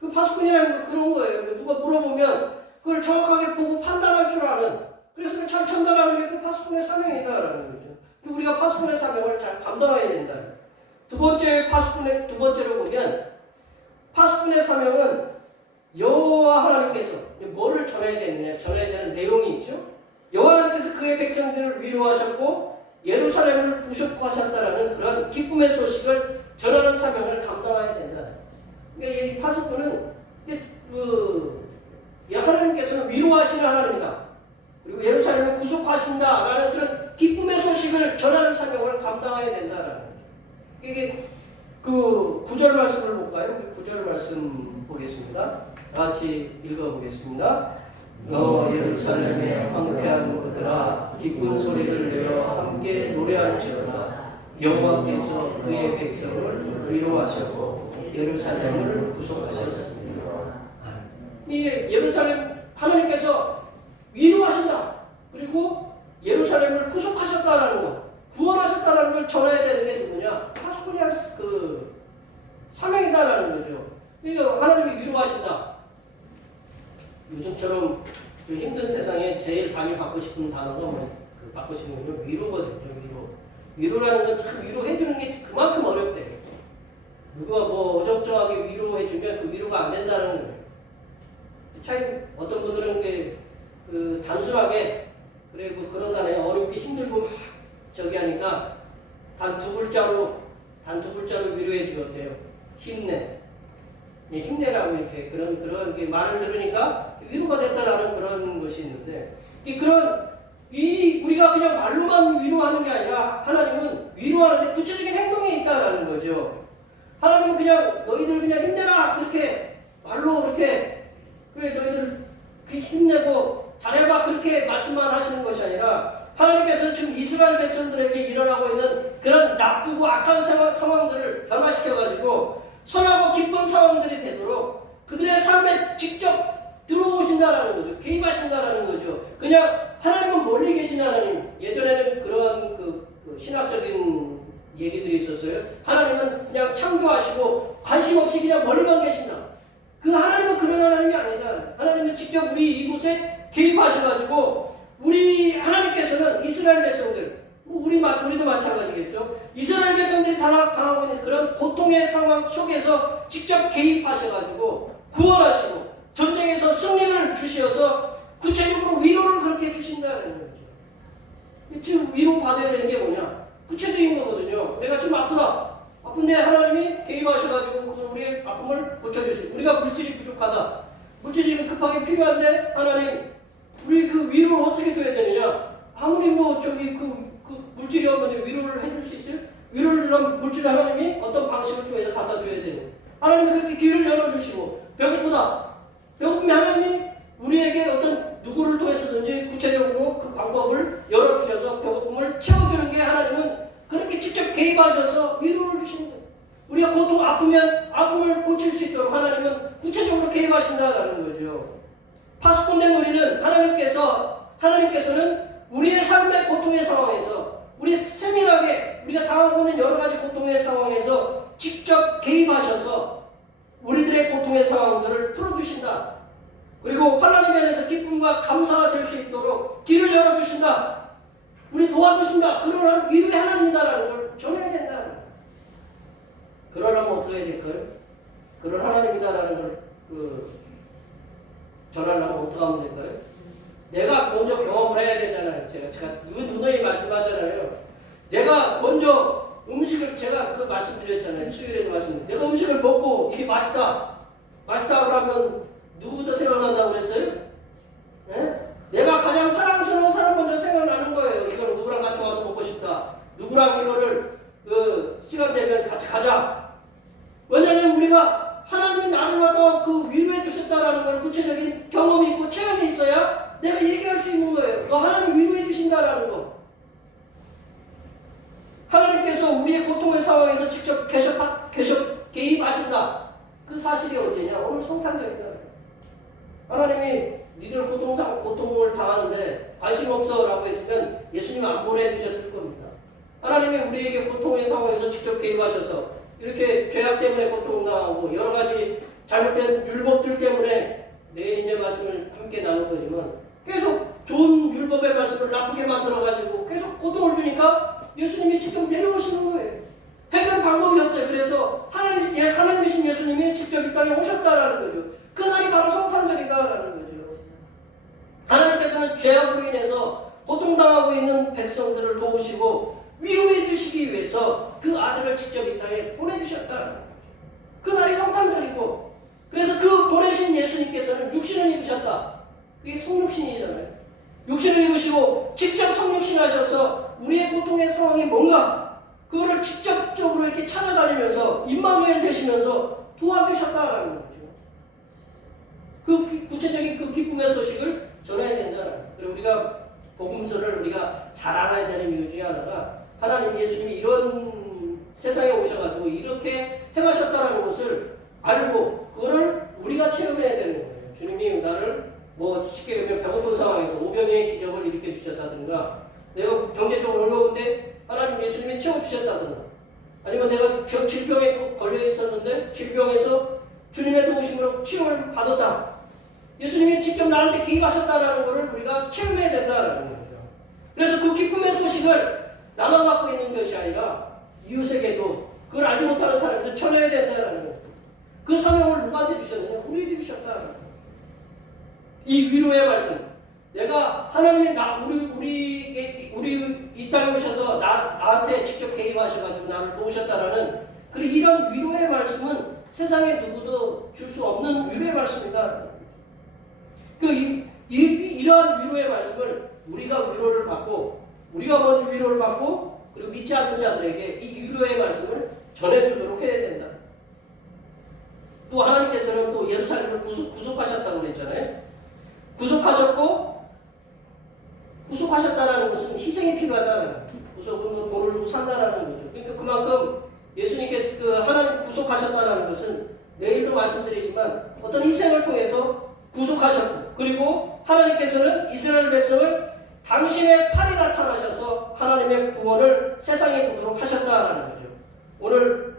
그 파수꾼이라는 건 그런 거예요. 누가 물어보면 그걸 정확하게 보고 판단할 줄 아는, 그래서 그걸 잘 전달하는 게 그 파수꾼의 사명이다라는 거죠. 우리가 파수꾼의 사명을 잘 감당해야 된다. 두 번째로 보면 파수꾼의 사명은 여호와 하나님께서 뭐를 전해야 되느냐, 전해야 되는 내용이 있죠. 여호와 하나님께서 그의 백성들을 위로하셨고 예루살렘을 부축하셨다라는 그런 기쁨의 소식을 전하는 사명을 감당해야 된다. 그러니까 이 파수꾼은 하나님께서는 위로하시는 하나님이다. 그리고 예루살렘을 구속하신다라는 그런 기쁨의 소식을 전하는 사명을 감당해야 된다라는 거죠. 이게 9절 말씀을 볼까요? 9절 말씀 보겠습니다. 같이 읽어보겠습니다. 너 예루살렘의 황폐한 곳들아 기쁜 소리를 내어 함께 노래할지어다. 여호와께서 그의 백성을 위로하셨고 예루살렘을 구속하셨습니다. 이게 예루살렘 하나님께서 위로하신다. 그리고 예루살렘을 구속하셨다라는 것, 구원하셨다라는 걸 전해야 되는 게 누구냐? 파수꾼이 할 사명이다라는 거죠. 그러니까 하나님이 위로하신다. 요즘처럼 힘든 세상에 제일 많이 받고 싶은 단어가 받고 싶은 건요, 위로거든요. 위로라는 건 참 위로해주는 게 그만큼 어렵대요. 누가 어정쩡하게 위로해주면 그 위로가 안 된다는 거예요. 참 어떤 분들은 단순하게 그리고 그런다네, 어렵게 힘들고 막 하니까 단 두 글자로 위로해 주었대요. 힘내라고 이렇게 그런 말을 들으니까 위로가 됐다라는 그런 것이 있는데, 우리가 그냥 말로만 위로하는 게 아니라 하나님은 위로하는데 구체적인 행동이 있다라는 거죠. 하나님은 그냥 너희들 그냥 힘내라 그렇게 말로 그렇게 그래 너희들 힘내고 잘해봐 그렇게 말씀만 하시는 것이 아니라 하나님께서 지금 이스라엘 백성들에게 일어나고 있는 그런 나쁘고 악한 상황들을 변화시켜가지고 선하고 기쁜 상황들이 되도록 그들의 삶에 직접 들어오신다라는 거죠. 개입하신다라는 거죠. 하나님은 멀리 계신 하나님. 예전에는 그런 그 신학적인 얘기들이 있었어요. 하나님은 그냥 창조하시고 관심 없이 그냥 멀리만 계신다. 그 하나님은 그런 하나님이 아니라 하나님은 직접 우리 이곳에 개입하셔가지고 우리 하나님께서는 이스라엘 백성들, 우리도 마찬가지겠죠. 이스라엘 백성들이 당하고 있는 그런 고통의 상황 속에서 직접 개입하셔가지고 구원하시고 전쟁에서 승리를 주셔서 구체적으로 위로를 그렇게 주신다는 거죠. 지금 위로 받아야 되는 게 뭐냐? 구체적인 거거든요. 내가 지금 아프다. 아픈데 하나님이 개입하셔가지고 우리의 아픔을 고쳐주시고, 우리가 물질이 부족하다. 물질이 급하게 필요한데 하나님 우리 그 위로를 어떻게 줘야 되느냐? 아무리 뭐 저기 그 물질이 없는데 위로를 해줄 수 있어요? 위로를 주려면 물질을 하나님이 어떤 방식을 통해서 갖다 줘야 되는. 하나님이 그렇게 길을 열어주시고, 배고프다. 배고프면 하나님이 우리에게 어떤 누구를 통해서든지 구체적으로 그 방법을 열어주셔서 배고픔을 채워주는 게 하나님은 그렇게 직접 개입하셔서 위로를 주시는 거예요. 우리가 고통 아프면 아픔을 고칠 수 있도록 하나님은 구체적으로 개입하신다라는 거죠. 파수꾼된 우리는 하나님께서는 우리의 삶의 고통의 상황에서, 우리 세밀하게 우리가 당하고 있는 여러 가지 고통의 상황에서 직접 개입하셔서 우리들의 고통의 상황들을 풀어주신다. 그리고 환난의 면에서 기쁨과 감사가 될 수 있도록 길을 열어주신다. 우리 도와주신다. 그러한 위로의 하나님이다라는 걸 전해야 된다. 그러려면 어떻게 해야 될까요? 그런 하나님이다라는 걸 전하려면 어떻게 하면 될까요? 내가 먼저 경험을 해야 되잖아요. 제가 누누이 말씀하잖아요. 내가 먼저 음식을, 제가 그 말씀드렸잖아요. 수요일에도 말씀드렸는데, 내가 음식을 먹고 이게 맛있다 그러면 누구부터 생각난다고 그랬어요? 네? 내가 가장 사랑스러운 사람 먼저 생각나는 거예요. 이거를 누구랑 같이 와서 먹고 싶다. 누구랑 이거를 시간 되면 같이 가자. 왜냐하면 우리가 하나님이 나를 와서 위로해 주셨다라는 걸 구체적인 경험이 있고 체험이 있어야 내가 얘기할 수 있는 거예요. 하나님 위로해 주신다라는 거. 하나님께서 우리의 고통의 상황에서 직접 개입하신다. 그 사실이 언제냐? 오늘 성탄절이다. 하나님이 니들 고통을 당하는데 관심 없어 라고 했으면 예수님 안 보내주셨을 겁니다. 하나님이 우리에게 고통의 상황에서 직접 개입하셔서 이렇게 죄악 때문에 고통당하고 여러 가지 잘못된 율법들 때문에 내일 이제 말씀을 함께 나눌 거지만 계속 좋은 율법의 말씀을 나쁘게 만들어가지고 계속 고통을 주니까 예수님이 직접 내려오시는 거예요. 해결 방법이 없어요. 그래서 하나님이신 예수님이 직접 이 땅에 오셨다라는 거죠. 그날이 바로 성탄절이다라는 거죠. 하나님께서는 죄악으로 인해서 고통당하고 있는 백성들을 도우시고 위로해 주시기 위해서 그 아들을 직접 이 땅에 보내주셨다라는 거죠. 그날이 성탄절이고, 그래서 그 보내신 예수님께서는 육신을 입으셨다. 그게 성육신이잖아요. 육신을 입으시고 직접 성육신 하셔서 우리의 고통의 상황이 뭔가 그거를 직접적으로 이렇게 찾아다니면서 임마누엘 되시면서 도와주셨다라는 거죠. 그 구체적인 그 기쁨의 소식을 전해야 된다. 그리고 우리가 복음서를 우리가 잘 알아야 되는 이유 중에 하나가 하나님 예수님이 이런 세상에 오셔가지고 이렇게 행하셨다는 것을 알고 그거를 우리가 체험해야 되는 거예요. 주님이 나를 쉽게 보면 배고픈 상황에서 오병이의 기적을 일으켜 주셨다든가, 내가 경제적으로 어려운데 하나님 예수님이 채워주셨다든가, 아니면 내가 질병에 걸려 있었는데 질병에서 주님의 도우심으로 치료를 받았다. 예수님이 직접 나한테 개입하셨다는 것을 우리가 체험해야 된다는 거죠. 그래서 그 기쁨의 소식을 나만 갖고 있는 것이 아니라 이웃에게도, 그걸 알지 못하는 사람에도 전해야 된다는 거죠. 그 사명을 누구한테 주셨느냐? 우리에게 주셨다는 거죠. 이 위로의 말씀, 내가 하나님이 우리 이 땅에 오셔서 나한테 직접 개입하셔가지고 나를 도우셨다라는 이런 위로의 말씀은 세상에 누구도 줄 수 없는 위로의 말씀이다. 이러한 위로의 말씀을 우리가 위로를 받고, 우리가 먼저 위로를 받고, 그리고 믿지 않는 자들에게 이 위로의 말씀을 전해주도록 해야 된다. 또 하나님께서는 또 예루살렘을 구속하셨다고 그랬잖아요. 구속하셨다라는 것은 희생이 필요하다. 구속은 돈을 주고 산다라는 거죠. 그러니까 그만큼 예수님께서 하나님 구속하셨다라는 것은 내일도 말씀드리지만 어떤 희생을 통해서 구속하셨고, 그리고 하나님께서는 이스라엘 백성을 당신의 팔이 나타나셔서 하나님의 구원을 세상에 보도록 하셨다라는 거죠. 오늘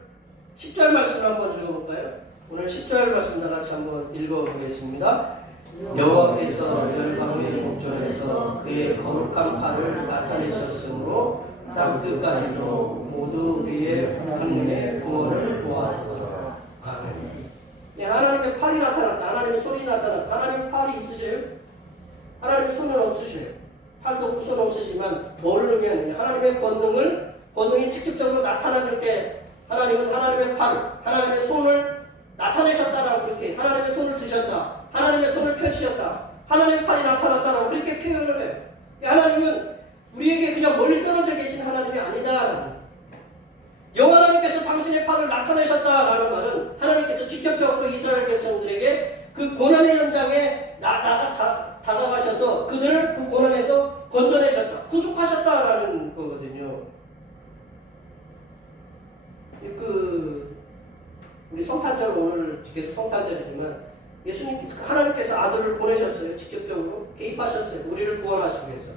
10절 말씀 한번 읽어볼까요? 오늘 10절 말씀 다 같이 한번 읽어보겠습니다. 여호와께서 열방의 목전에서 그의 거룩한 팔을 나타내셨으므로 땅끝까지도 모두 우리의 하나님의 구원을 보았도다. 아멘. 네, 하나님의 팔이 나타났다. 하나님의 손이 나타났다. 하나님의 팔이 있으세요? 하나님의 손은 없으세요? 팔도 없고 손 없으시지만 뭘 의미하느냐? 하나님의 권능이 직접적으로 나타날 때 하나님은 하나님의 팔, 하나님의 손을 나타내셨다라고 그렇게 하나님의 손을 드셨다. 하나님의 손을 펼치셨다. 하나님의 팔이 나타났다라고 그렇게 표현을 해요. 하나님은 우리에게 그냥 멀리 떨어져 계신 하나님이 아니다. 여호와 하나님께서 당신의 팔을 나타내셨다라는 말은 하나님께서 직접적으로 이스라엘 백성들에게 그 고난의 현장에 다가가셔서 그들을 그 고난에서 건져내셨다. 구속하셨다라는 거거든요. 우리 성탄절 오늘 계속 성탄절이지만 예수님께서 하나님께서 아들을 보내셨어요. 직접적으로 개입하셨어요. 우리를 구원하시기 위해서.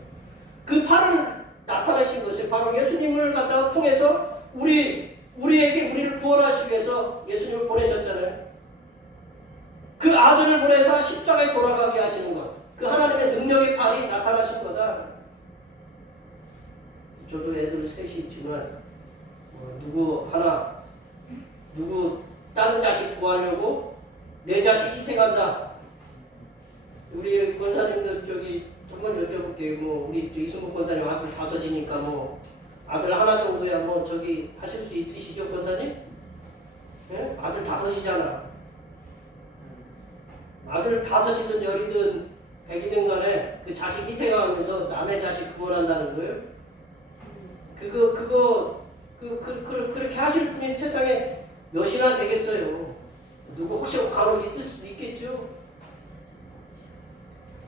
그 팔을 나타내신 것이 바로 예수님을 갖다가 통해서 우리를 구원하시기 위해서 예수님을 보내셨잖아요. 그 아들을 보내서 십자가에 돌아가게 하시는 것. 그 하나님의 능력의 팔이 나타나신 거다. 저도 애들 셋이 있지만 누구 다른 자식 구하려고 내 자식 희생한다. 우리 권사님들 정말 여쭤볼게요. 우리 이승국 권사님 아들 5이니까 아들 하나 정도야 하실 수 있으시죠, 권사님? 예? 아들 5이잖아. 아들 5이든 10이든 100이든 간에 그 자식 희생하면서 남의 자식 구원한다는 거예요? 그렇게 하실 분이 세상에 몇이나 되겠어요? 누구 혹시 간혹 있을 수도 있겠죠?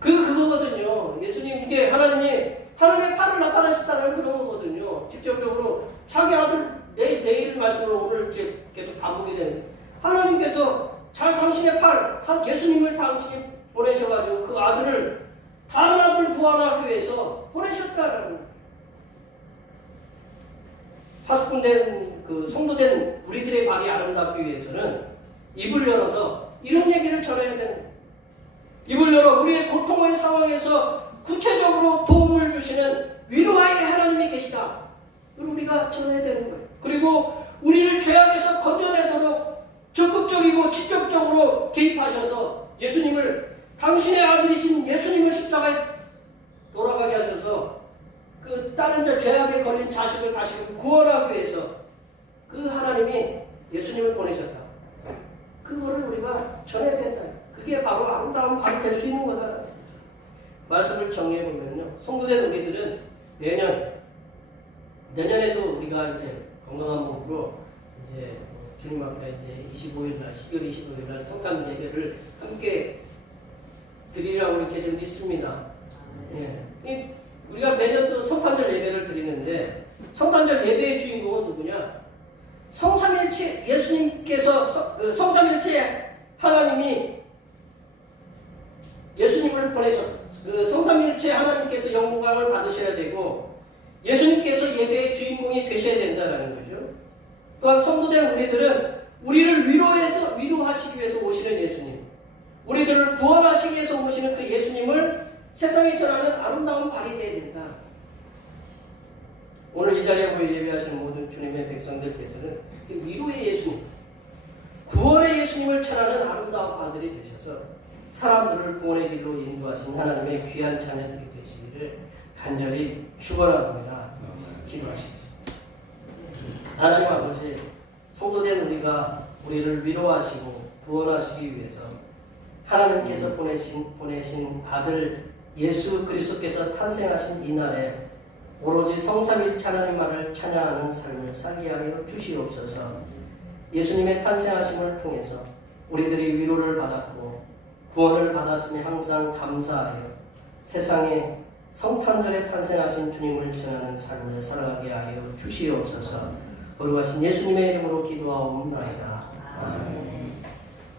그거거든요. 예수님께 하나님의 팔을 나타내셨다는 그런 거거든요. 직접적으로 자기 아들 내일 말씀으로 오늘 이제 계속 반복이 되는데 하나님께서 당신의 예수님을 당신이 보내셔가지고 그 아들을 다른 아들 구원하기 위해서 보내셨다라는 거예요. 파수꾼된 성도된 우리들의 발이 아름답기 위해서는 입을 열어서 이런 얘기를 전해야 되는 거예요. 입을 열어 우리의 고통의 상황에서 구체적으로 도움을 주시는 위로의 하나님이 계시다. 그걸 우리가 전해야 되는 거예요. 그리고 우리를 죄악에서 건져내도록 적극적이고 직접적으로 개입하셔서 당신의 아들이신 예수님을 십자가에 돌아가게 하셔서 그 다른 죄악에 걸린 자식을 다시 구원하기 위해서 그 하나님이 예수님을 보내셨다. 그거를 우리가 전해야 된다. 그게 바로 아름다운 발이 될 수 있는 거다. 말씀을 정리해 보면요, 성도된 우리들은 내년에도 우리가 이제 건강한 몸으로 이제 주님 앞에 이제 25일날 12월 25일날 성탄 예배를 함께 드리라고 이렇게 좀 믿습니다. 예. 우리가 매년도 성탄절 예배를 드리는데 성탄절 예배의 주인공은 누구냐? 성삼일체 예수님께서 성삼일체 하나님이 예수님을 보내셨어요. 성삼일체 하나님께서 영광을 받으셔야 되고 예수님께서 예배의 주인공이 되셔야 된다는 거죠. 또한 성도된 우리들은 우리를 위로하시기 위해서 오시는 예수님, 우리들을 구원하시기 위해서 오시는 그 예수님을 세상에 전하는 아름다운 발이 되어야 된다. 오늘 이 자리에 모여 예배하시는 모든 주님의 백성들께서는 그 위로의 예수님, 구원의 예수님을 전하는 아름다운 발들이 되셔서 사람들을 구원의 길로 인도하신 하나님의 귀한 자녀들이 되시기를 간절히 축원합니다. 기도하시겠습니다. 하나님 아버지, 성도된 우리를 위로하시고 구원하시기 위해서 하나님께서 보내신 아들 예수 그리스도께서 탄생하신 이날에 오로지 성삼일체 하나님만을 찬양하는 삶을 살게 하여 주시옵소서. 예수님의 탄생하심을 통해서 우리들이 위로를 받았고 구원을 받았음에 항상 감사하여 세상에 성탄절에 탄생하신 주님을 전하는 삶을 살아가게 하여 주시옵소서. 거룩하신 예수님의 이름으로 기도하옵나이다. 아멘.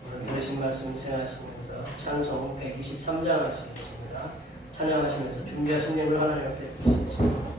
오늘 들으신 말씀 생각하시면서 찬송 123장 하시겠습니다. 찬양하시면서 준비하신 예물 하나님 앞에 드리겠습니다.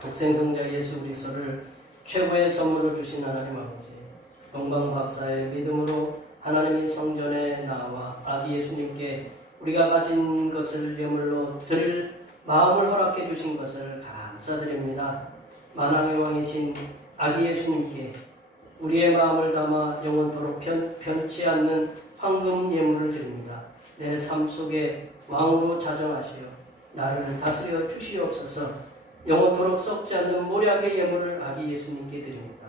독생성자 예수 그리스도를 최고의 선물로 주신 하나님 아버지, 동방 박사의 믿음으로 하나님의 성전에 나와 아기 예수님께 우리가 가진 것을 예물로 드릴 마음을 허락해 주신 것을 감사드립니다. 만왕의 왕이신 아기 예수님께 우리의 마음을 담아 영원토록 변치 않는 황금 예물을 드립니다. 내 삶 속에 왕으로 자정하시어 나를 다스려 주시옵소서. 영원토록 썩지 않는 모략의 예물을 아기 예수님께 드립니다.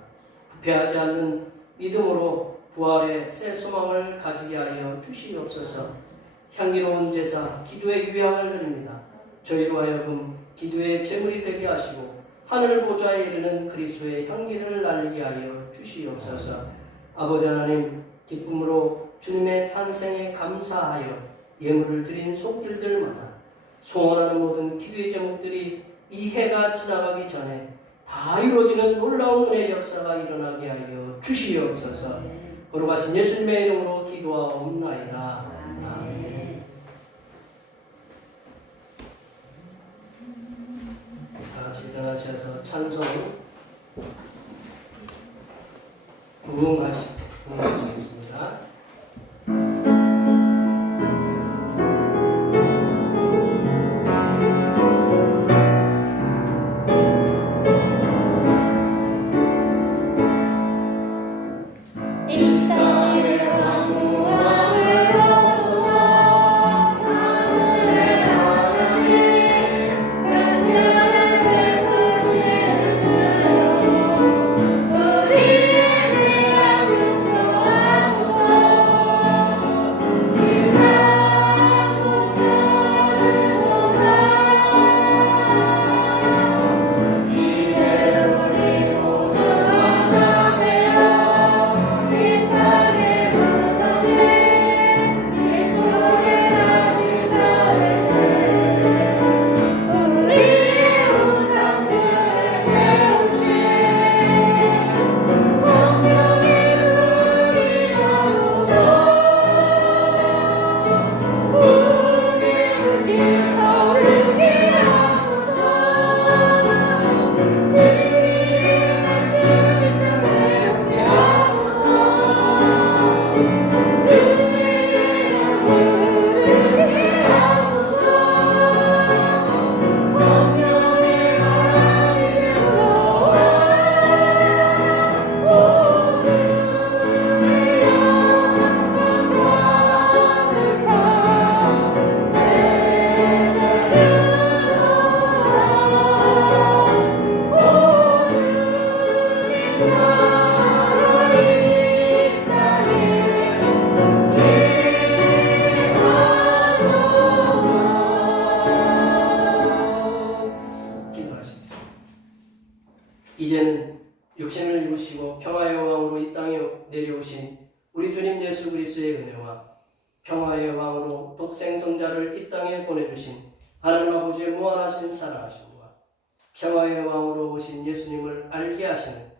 부패하지 않는 믿음으로 부활의 새 소망을 가지게 하여 주시옵소서. 향기로운 제사, 기도의 유향을 드립니다. 저희로 하여금 기도의 제물이 되게 하시고 하늘 보좌에 이르는 그리스도의 향기를 날리게 하여 주시옵소서. 아버지 하나님, 기쁨으로 주님의 탄생에 감사하여 예물을 드린 손길들마다 소원하는 모든 기도의 제목들이 이 해가 지나가기 전에 다 이루어지는 놀라운 은혜의 역사가 일어나게 하여 주시옵소서. 거룩하신 예수님의 이름으로 기도하옵나이다. 아멘. 같이 일어나셔서 찬송 부흥하시겠습니다. 이제는 육신을 입으시고 평화의 왕으로 이 땅에 내려오신 우리 주님 예수 그리스도의 은혜와 평화의 왕으로 독생성자를 이 땅에 보내주신 하나님 아버지의 무한하신 사랑하심과 평화의 왕으로 오신 예수님을 알게 하시는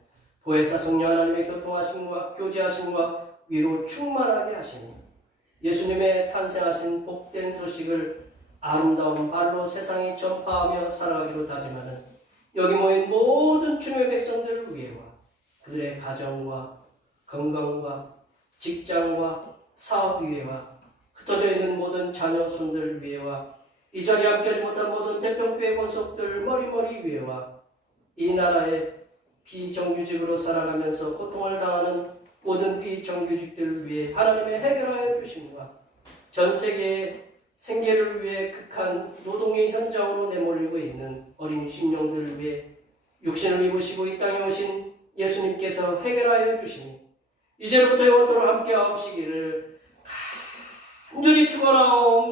보혜사 성령 하나님의 교통하심과 교제하심과 위로 충만하게 하시니 예수님의 탄생하신 복된 소식을 아름다운 발로 세상에 전파하며 살아가기로 다짐하는 여기 모인 모든 주님의 백성들을 위해와 그들의 가정과 건강과 직장과 사업 위해와 흩어져 있는 모든 자녀 손들 위해와 이 자리에 함께하지 못한 모든 대평교회 권속들 머리머리 위해와 이 나라의 비정규직으로 살아가면서 고통을 당하는 모든 비정규직들 위해 하나님의 해결하여 주심과 전 세계의 생계를 위해 극한 노동의 현장으로 내몰리고 있는 어린 심령들을 위해 육신을 입으시고 이 땅에 오신 예수님께서 해결하여 주시니 이제부터 영원토록 함께 하옵시기를 간절히 축원하옵나이다.